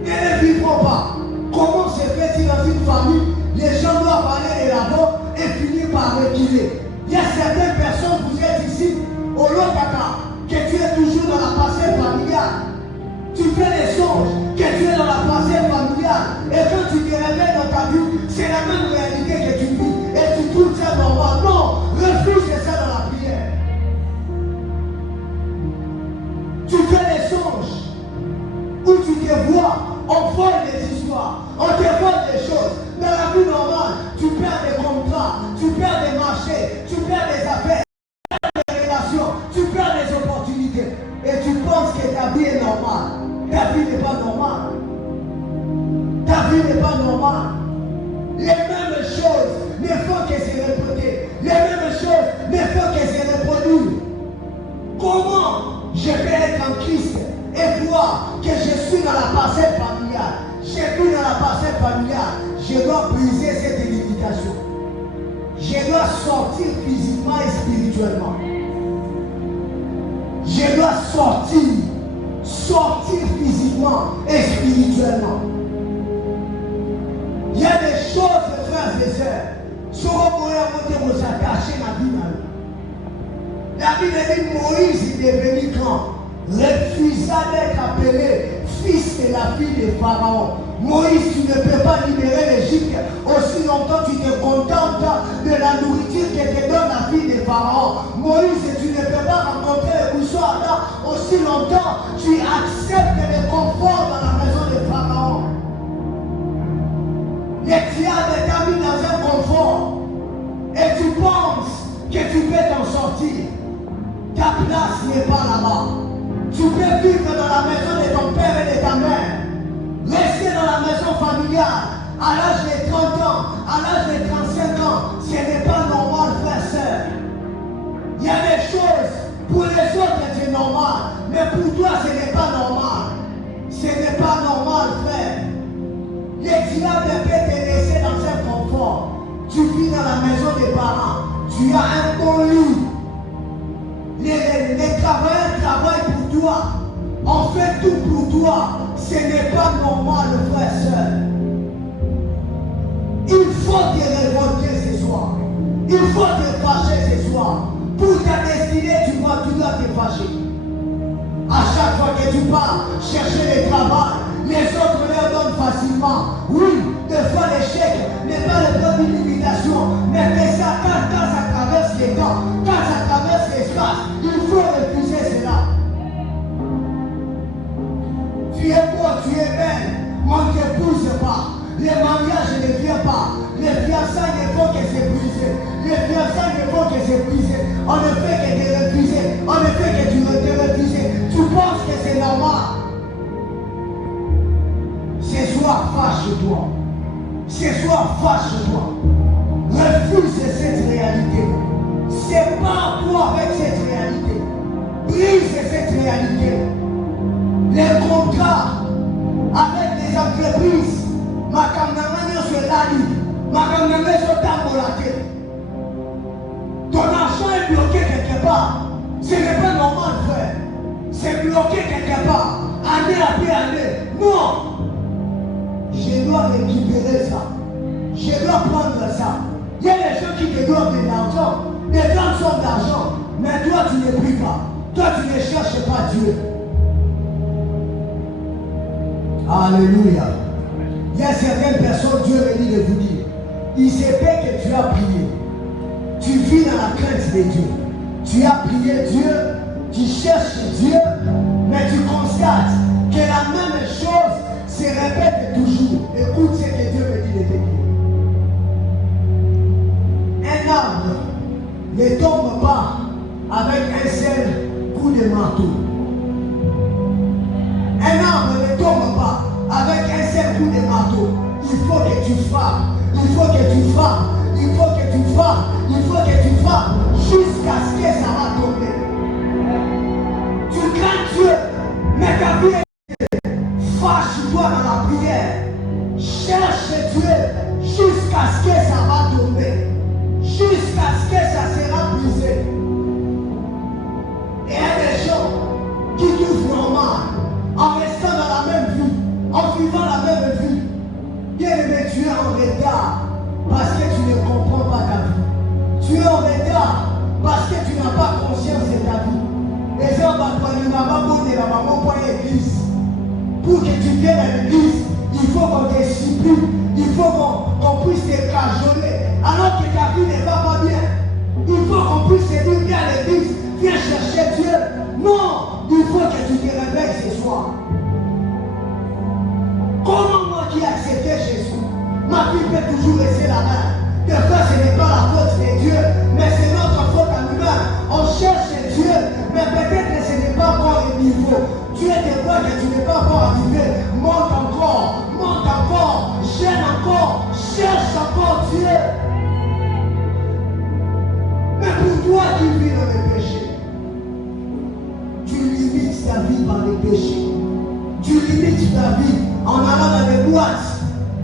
Ne les vivront pas. Comment se fait-il dans une famille, les gens doivent aller de l'avant et finir par reculer? Il y a certaines personnes, vous êtes ici, au Lokaka, que tu es toujours dans la parcelle familiale. Tu fais des songes, que tu es dans la parcelle familiale. Et quand tu te réveilles dans ta vie, c'est la même réalité que tu vis. Et tu trouves ça normal. Non, refuse ça dans la prière. Tu fais des songes où tu te vois, on vole des histoires, on te vole des choses. Dans la vie normale, tu perds des contrats, tu perds des marchés, tu perds des affaires, des relations, tu perds des opportunités. Et tu penses que ta vie est normale. Ta vie n'est pas normale. Ta vie n'est pas normale. Les mêmes choses ne font que se répéter. Les mêmes choses ne font que se reproduire. Comment je peux être en Christ et voir que je suis dans la parcelle familiale? Je suis dans la parcelle familiale. Je dois briser cette limitation. Je dois sortir physiquement et spirituellement. Je dois sortir physiquement et spirituellement. Il y a des choses, frères et sœurs, sur lesquelles vous attachez la vie. La Bible dit Moïse est devenu grand, refusa d'être appelé fils de la fille de Pharaon. Moïse, tu ne peux pas libérer l'Égypte aussi longtemps tu te contentes de la nourriture que te donne la fille de Pharaon. Moïse, tu ne peux pas rencontrer le buisson Adam aussi longtemps tu acceptes le confort dans la maison de Pharaon. Les diables t'a mis dans un confort et tu penses que tu peux t'en sortir. Ta place n'est pas là-bas. Tu peux vivre dans la maison de ton père et de ta mère. Rester dans la maison familiale à l'âge de 30 ans, à l'âge de 35 ans, ce n'est pas normal, frère, sœur. Il y a des choses, pour les autres c'est normal, mais pour toi ce n'est pas normal. Ce n'est pas normal, frère. Les diables peuvent te laisser dans un confort. Tu vis dans la maison des parents, tu as un bon lit. Les travailleurs travaillent pour toi. On fait tout pour toi. Ce n'est pas normal, frère, sœur. Il faut te révolter ce soir. Il faut te fâcher ce soir. Pour ta destinée, tu dois te fâcher. À chaque fois que tu pars chercher le travail, les autres leur donnent facilement. Oui, des fois l'échec n'est pas le temps d'une limitation, mais que ça, quand ça traverse les temps, quand ça traverse l'espace, il faut refuser cela. Tu es beau, tu es belle, on ne t'épouse pas. Les mariages ne viennent pas. Les fiançailles ne font que se briser. Les fiançailles ne font que se briser. On ne fait que te refuser. On ne fait que tu te refuser. Tu penses que c'est normal. Ce soir, fâche-toi. Ce soir, fâche-toi. Refuse cette réalité. Sépare-toi avec cette réalité. Brise cette réalité. Les contrats avec les entreprises, ma camarade sur l'année, ma camarade sur ta. Ton argent est bloqué quelque part. Ce n'est pas normal, frère. C'est bloqué quelque part. Année après année. Non. Je dois récupérer ça. Je dois prendre ça. Il y a des gens qui te donnent de l'argent, des grandes sommes d'argent, mais toi tu ne pries pas. Toi tu ne cherches pas Dieu. Alléluia. Il y a certaines personnes, Dieu me dit de vous dire, il se peut que tu as prié. Tu vis dans la crainte de Dieu. Tu as prié Dieu, tu cherches Dieu, mais tu constates que la même chose se répète toujours. Écoute ce que Dieu me dit de te dire. Un arbre ne tombe pas avec un seul coup de marteau. Un arbre ne tombe pas avec un seul coup de marteau. Il faut que tu frappes. Il faut que tu frappes. Il faut que tu frappes. Il faut que tu frappes jusqu'à ce que ça va tomber. Tu crains Dieu, mais ta vie est fâche-toi dans la prière. Cherche Dieu jusqu'à ce que ça va tomber. Jusqu'à ce que ça sera brisé. Et il y a des gens qui vivent normal, en restant dans la même vie, en vivant la même vie. Bien-aimé, tu es en retard parce que tu ne comprends pas ta vie. Tu es en retard parce que tu n'as pas conscience de ta vie. Les gens vont prendre la maman de la maman pour l'église. Pour que tu viennes à l'église, il faut qu'on te supplie, il faut qu'on puisse te cajoler. Alors que ta vie ne va pas bien, il faut qu'on puisse te dire, viens à l'église, viens chercher Dieu. Non, il faut que tu te réveilles ce soir. Comment moi qui ai accepté Jésus, ma vie peut toujours rester la même. Des fois, ce n'est pas la faute de Dieu, mais c'est notre faute à nous-mêmes. On cherche Dieu, mais peut-être que ce n'est pas encore le niveau. Dieu te voit que tu n'es pas encore arrivé. Monte encore, gêne encore, cherche encore Dieu. Mais pour toi qui vis dans le péché, tu limites ta vie par le péché. Tu limites ta vie en allant dans les boîtes,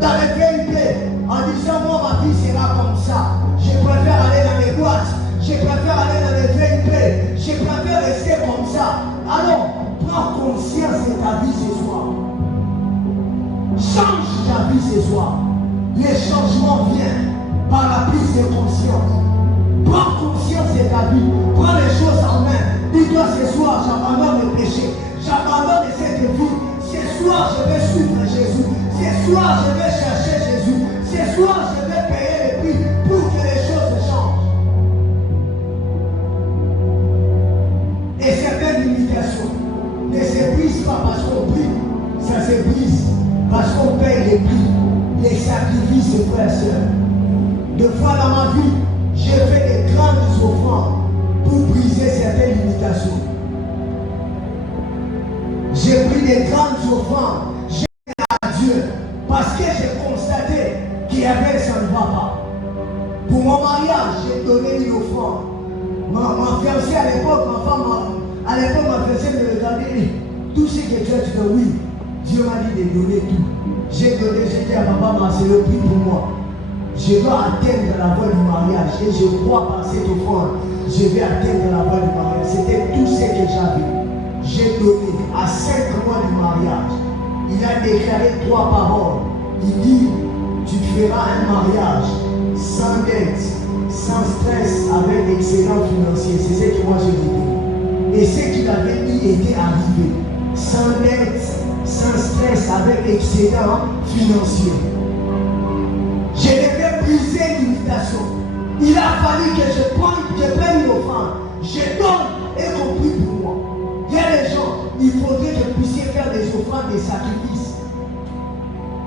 dans les VIP, en disant moi ma vie sera comme ça. Je préfère aller dans les boîtes, je préfère aller dans les VIP, je préfère rester comme ça. Alors, prends conscience de ta vie ce soir. Change ta vie ce soir. Les changements viennent par la prise de conscience. Prends conscience de ta vie. Prends les choses en main. Dis-toi ce soir, j'abandonne le péché. J'abandonne cette vie. Ce soir, je vais suivre Jésus. Ce soir, je vais chercher Jésus. Ce soir, je vais payer le prix pour que les choses changent. Et certaines limitations ne se brisent pas parce qu'on prie. Ça se brise parce qu'on paye les prix, les sacrifices, frères et sœurs. Deux fois dans ma vie, j'ai fait des grandes offrandes pour briser certaines limitations. J'ai pris des grandes offrandes, j'ai dit à Dieu, parce que j'ai constaté qu'il y avait ça ne va pas. Pour mon mariage, j'ai donné une offrande. Ma fiancée à l'époque, ma femme, à l'époque, ma fiancée me regardait, tout ce que tu as, tu dis oui. Dieu m'a dit de donner tout. J'ai donné, j'ai dit à papa, c'est le prix pour moi. Je dois atteindre la voie du mariage et je crois par cette offrande, je vais atteindre la voie du mariage. C'était tout ce que j'avais. J'ai donné à 5 mois du mariage. Il a déclaré 3 paroles. Il dit, tu feras un mariage sans dette, sans stress, avec excellent financier. C'est ce que moi j'ai dit. Et ce qu'il avait dit était arrivé. Sans dette, sans stress, avec excédent financier. Je devais briser l'imitation. Il a fallu que je prenne une offrande. Je donne et qu'on prie pour moi. Il y a des gens, il faudrait que vous puissiez faire des offrandes, des sacrifices.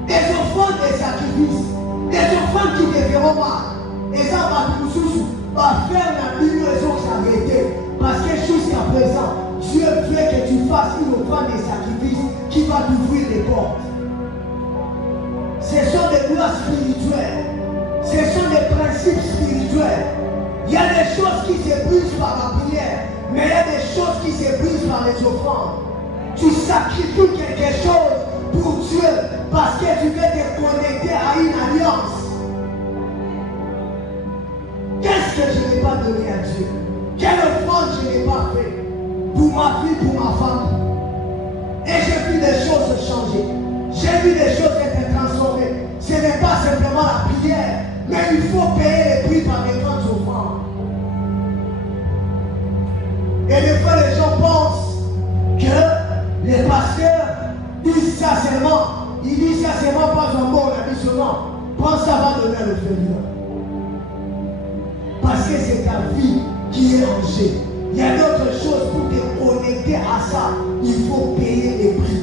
Des offrandes, des sacrifices. Des offrandes qui te feront mal. Et ça va faire la livraison s'arrêter. Parce que jusqu'à présent, Dieu veut que tu fasses une offrande des sacrifices qui va t'ouvrir les portes. Ce sont des lois spirituelles. Ce sont des principes spirituels. Il y a des choses qui se brisent par la prière, mais il y a des choses qui se brisent par les offrandes. Tu sacrifies quelque chose pour Dieu parce que tu veux te connecter à une alliance. Qu'est-ce que je n'ai pas donné à Dieu? Quelle offrande je n'ai pas fait pour ma fille, pour ma famille? Et j'ai vu des choses changer. J'ai vu des choses être transformées. Ce n'est pas simplement la prière, mais il faut payer les prix par les grandes offrandes. Et des fois, les gens pensent que les pasteurs disent ça seulement. Ils disent ça seulement pas un mot, on a dit seulement. Pense ça va donner le feu. Parce que c'est ta vie qui est en jeu. Il y a d'autres choses pour te connecter à ça. Il faut payer les prix.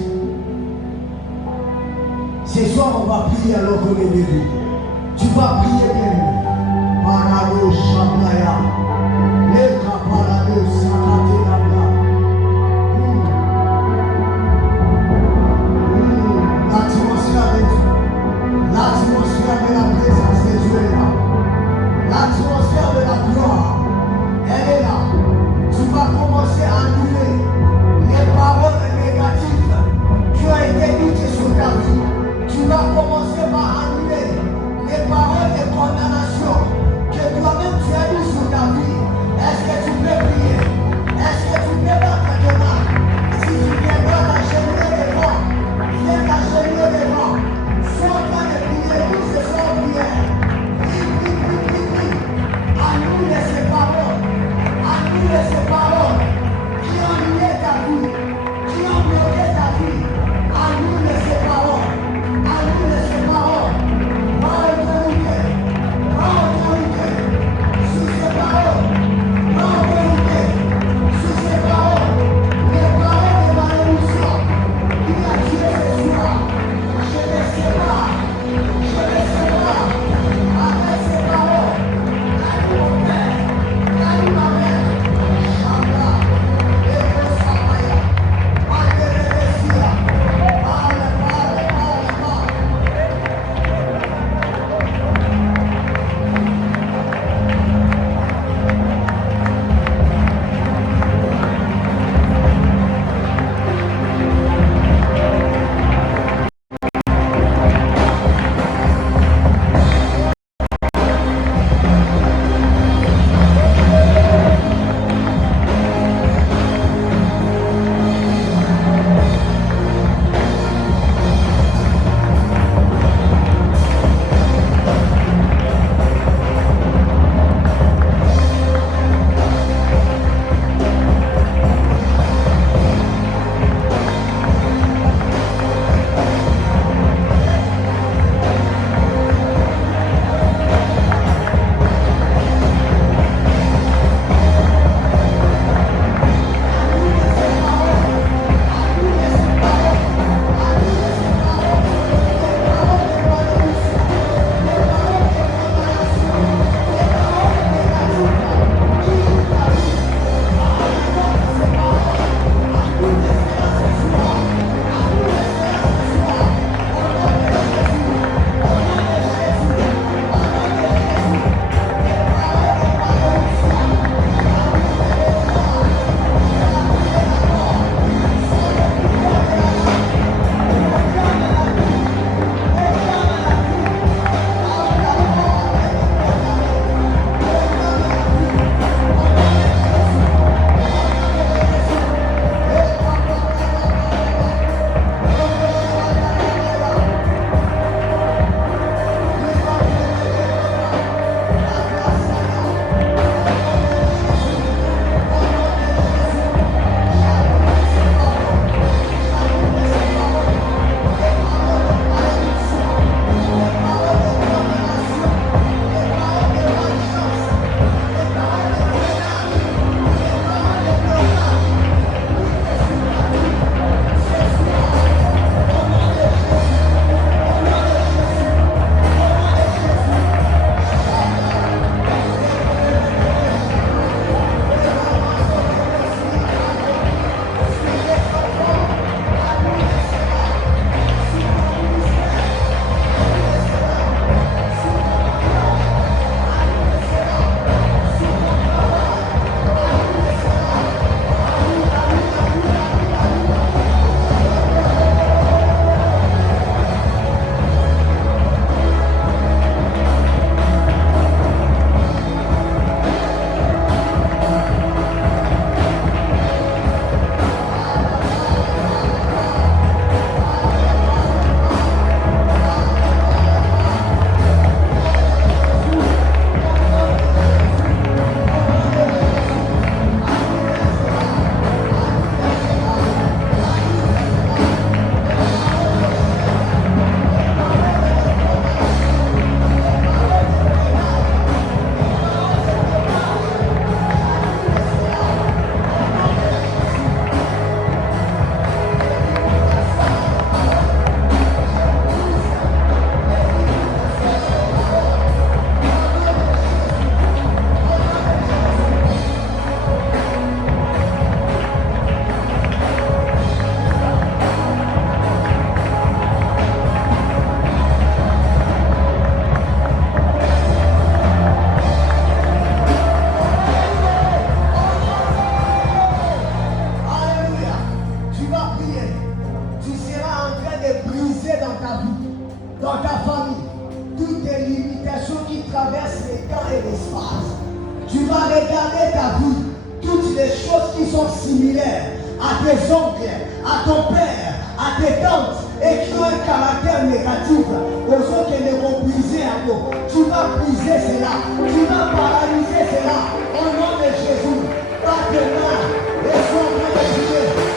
Ce soir, on va prier alors qu'on est debout. Tu vas prier bien. Parado Shablaya. Leka Parado Sakate Labla. L'atmosphère de Dieu. L'atmosphère de la présence de Dieu est là. L'atmosphère de la gloire, elle est là. Tu vas commencer à annuler les paroles négatives qui ont été dites sur ta vie. Tu vas commencer par annuler les paroles de condamnation que toi-même tu as mises sur ta vie. Est-ce que tu peux prier? Est-ce que tu peux battre tes mains? Si tu ne viens pas t'agenouiller devant, viens t'agenouiller devant. Sois en train de prier, tous ce soir en prière. Annule ces paroles. Annule ces paroles qui ont lié ta vie, qui ont bloqué ta vie. Annule ces paroles. Annule ces paroles. Va évoluer. Va ta vie, dans ta famille, toutes les limitations qui traversent les temps et l'espace. Tu vas regarder ta vie, toutes les choses qui sont similaires à tes oncles, à ton père, à tes tantes, et qui ont un caractère négatif, aux autres qui ne vont briser un peu. Tu vas briser cela, tu vas paralyser cela, au nom de Jésus. Pas de main, et sois en train de prier.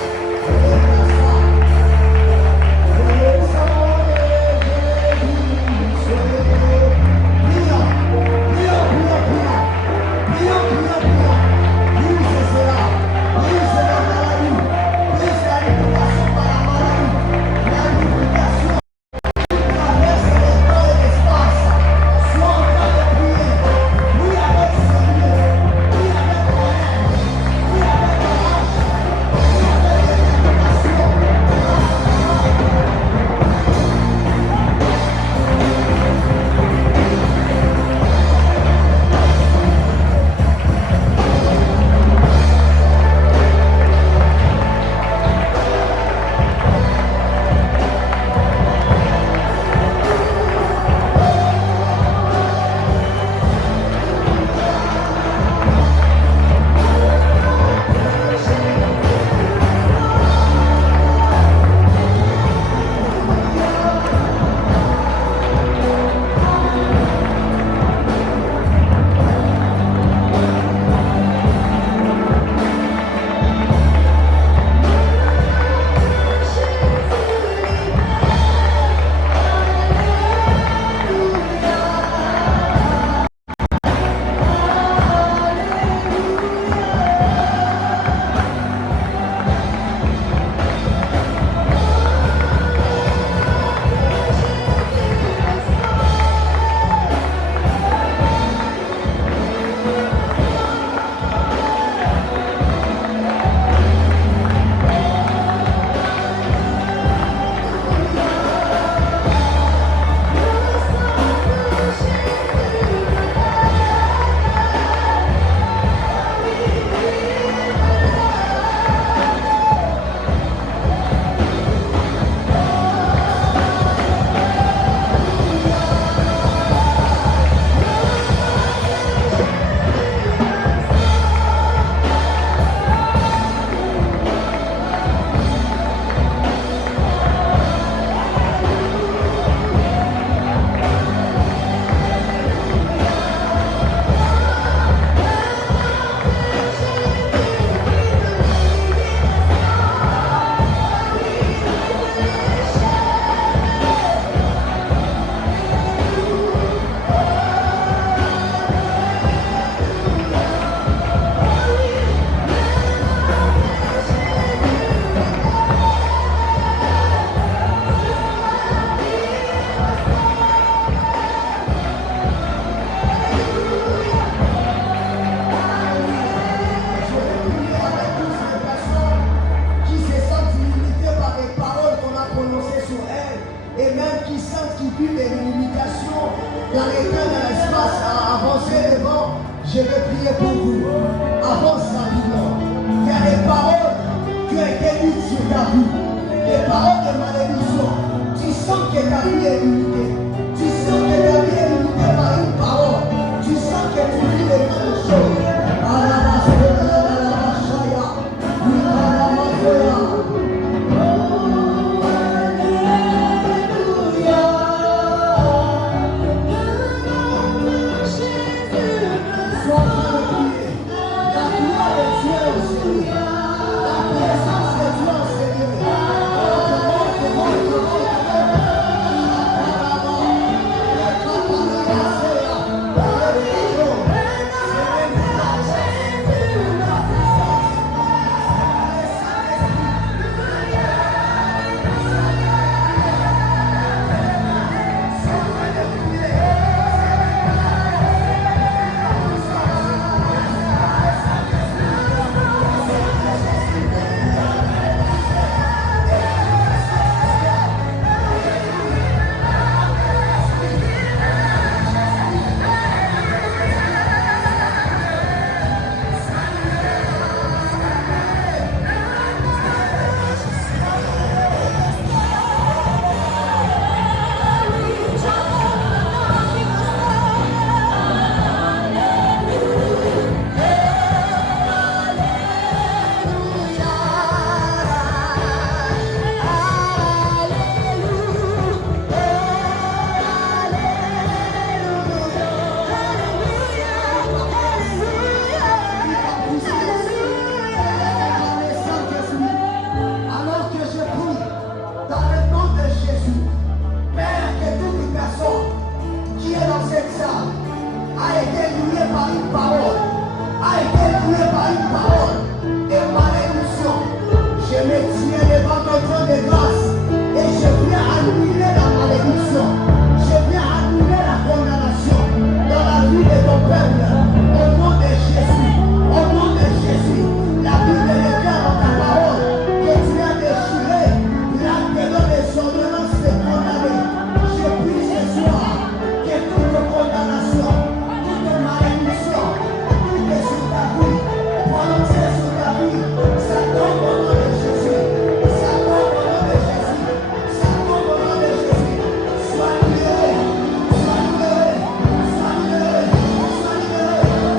a été lié par une parole, a été lié par une parole de malédiction. Je me tiens devant ton trône de grâce et je viens annuler la malédiction. Je viens annuler la condamnation dans la vie de ton peuple. Au nom de Jésus, au nom de Jésus, la Bible déclare dans ta parole que tu as déchiré l'acte des ordonnances de condamner. Je prie ce soir que toute condamnation, toute malédiction, toute sur ta vie, prononcée sur ta vie, ça tombe au nom de Jésus. Ça tombe au nom de Jésus. Ça tombe au nom de Jésus. Sois libéré. Sois libéré. Sois libéré. Sois libéré.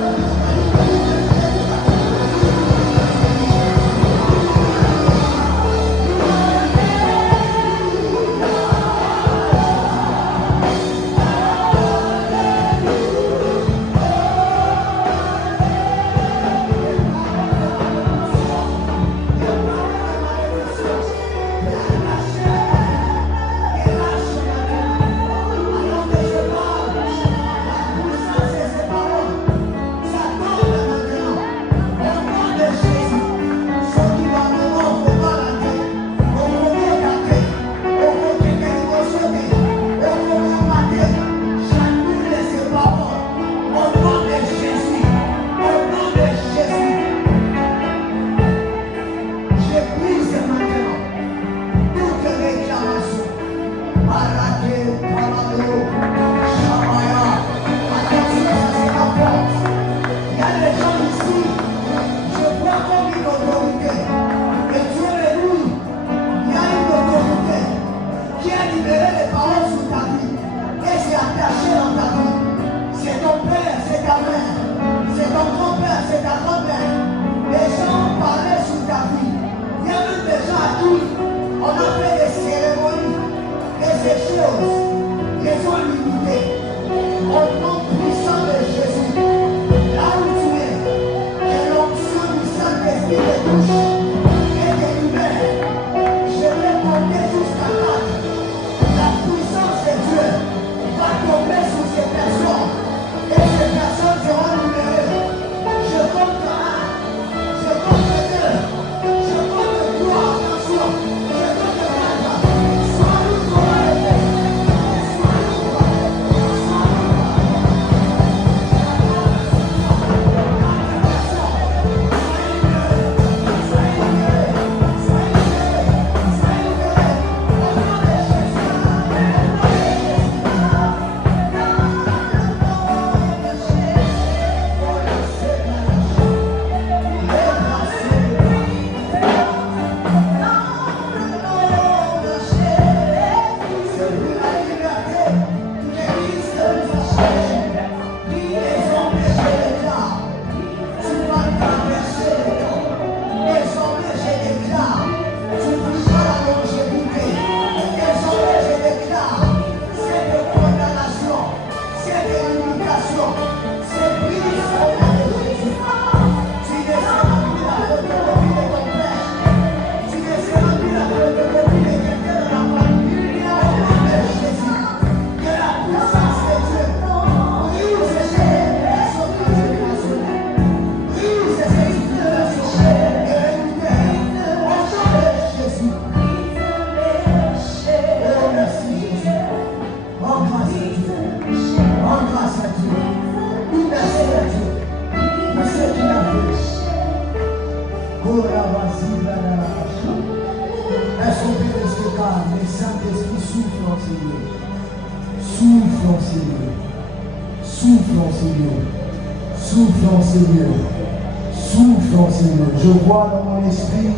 Je vois dans mon esprit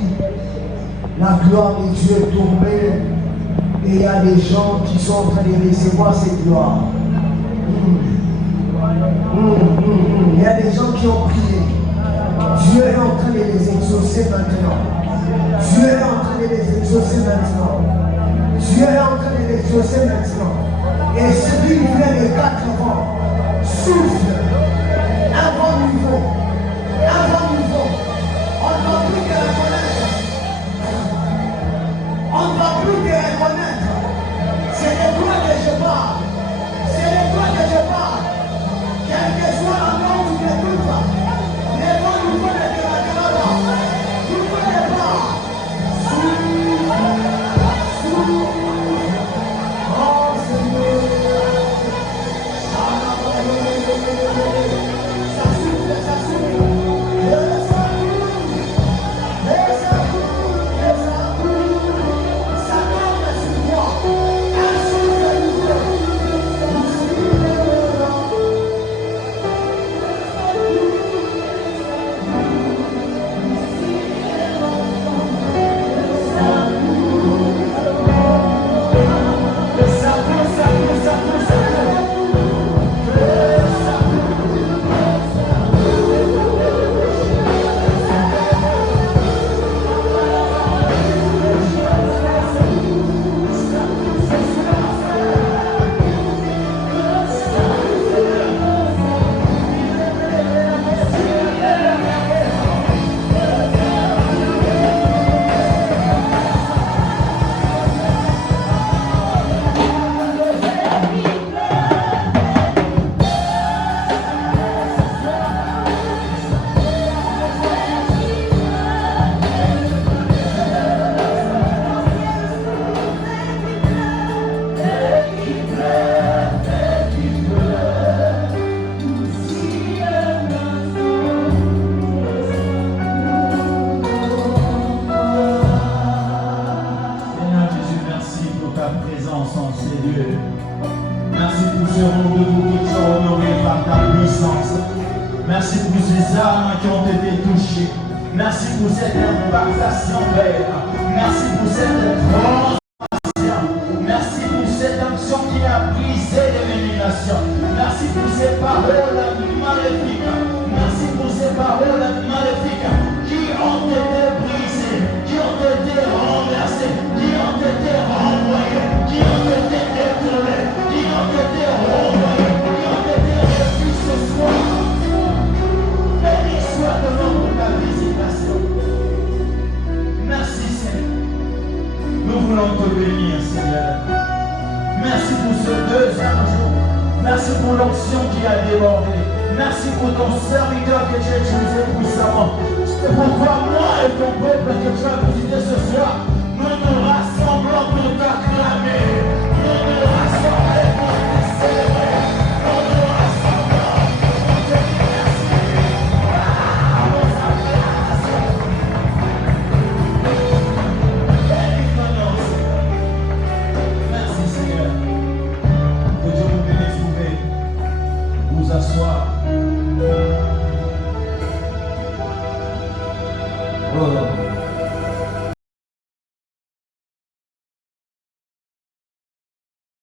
la gloire de Dieu tomber et il y a des gens qui sont en train de recevoir cette gloire. Il y a des gens qui ont prié. Dieu est en train de les exaucer maintenant. Dieu est en train de les exaucer maintenant. Dieu est en train de les exaucer maintenant. Et celui qui vient de 4 ans souffle un bon niveau. Un bon niveau. On ne va plus te reconnaître. On ne va plus te reconnaître. C'est de toi que je parle. C'est de toi que je parle. Quelque serons debout, qui sont honorés par ta puissance. Merci pour ces âmes qui ont été touchées. Merci pour cette impactation, Père. Merci pour cette transformation. Merci pour cette action qui a brisé l'élimination. Merci pour ces paroles maléfiques. Merci pour ces paroles maléfiques qui ont été brisées, qui ont été renversées, qui ont été renvoyées, qui ont été détournées, qui ont été renvoyées, qui ont été reçues ce soir. Béni soit le nom de ta visitation. Merci Seigneur. Nous voulons te bénir Seigneur. Merci pour ce deuxième jour. Merci pour l'onction qui a débordé. Merci pour ton serviteur que tu as utilisé puissamment. C'est pourquoi moi et ton peuple que tu as visité ce soir, nous nous rassemblons pour t'acclamer.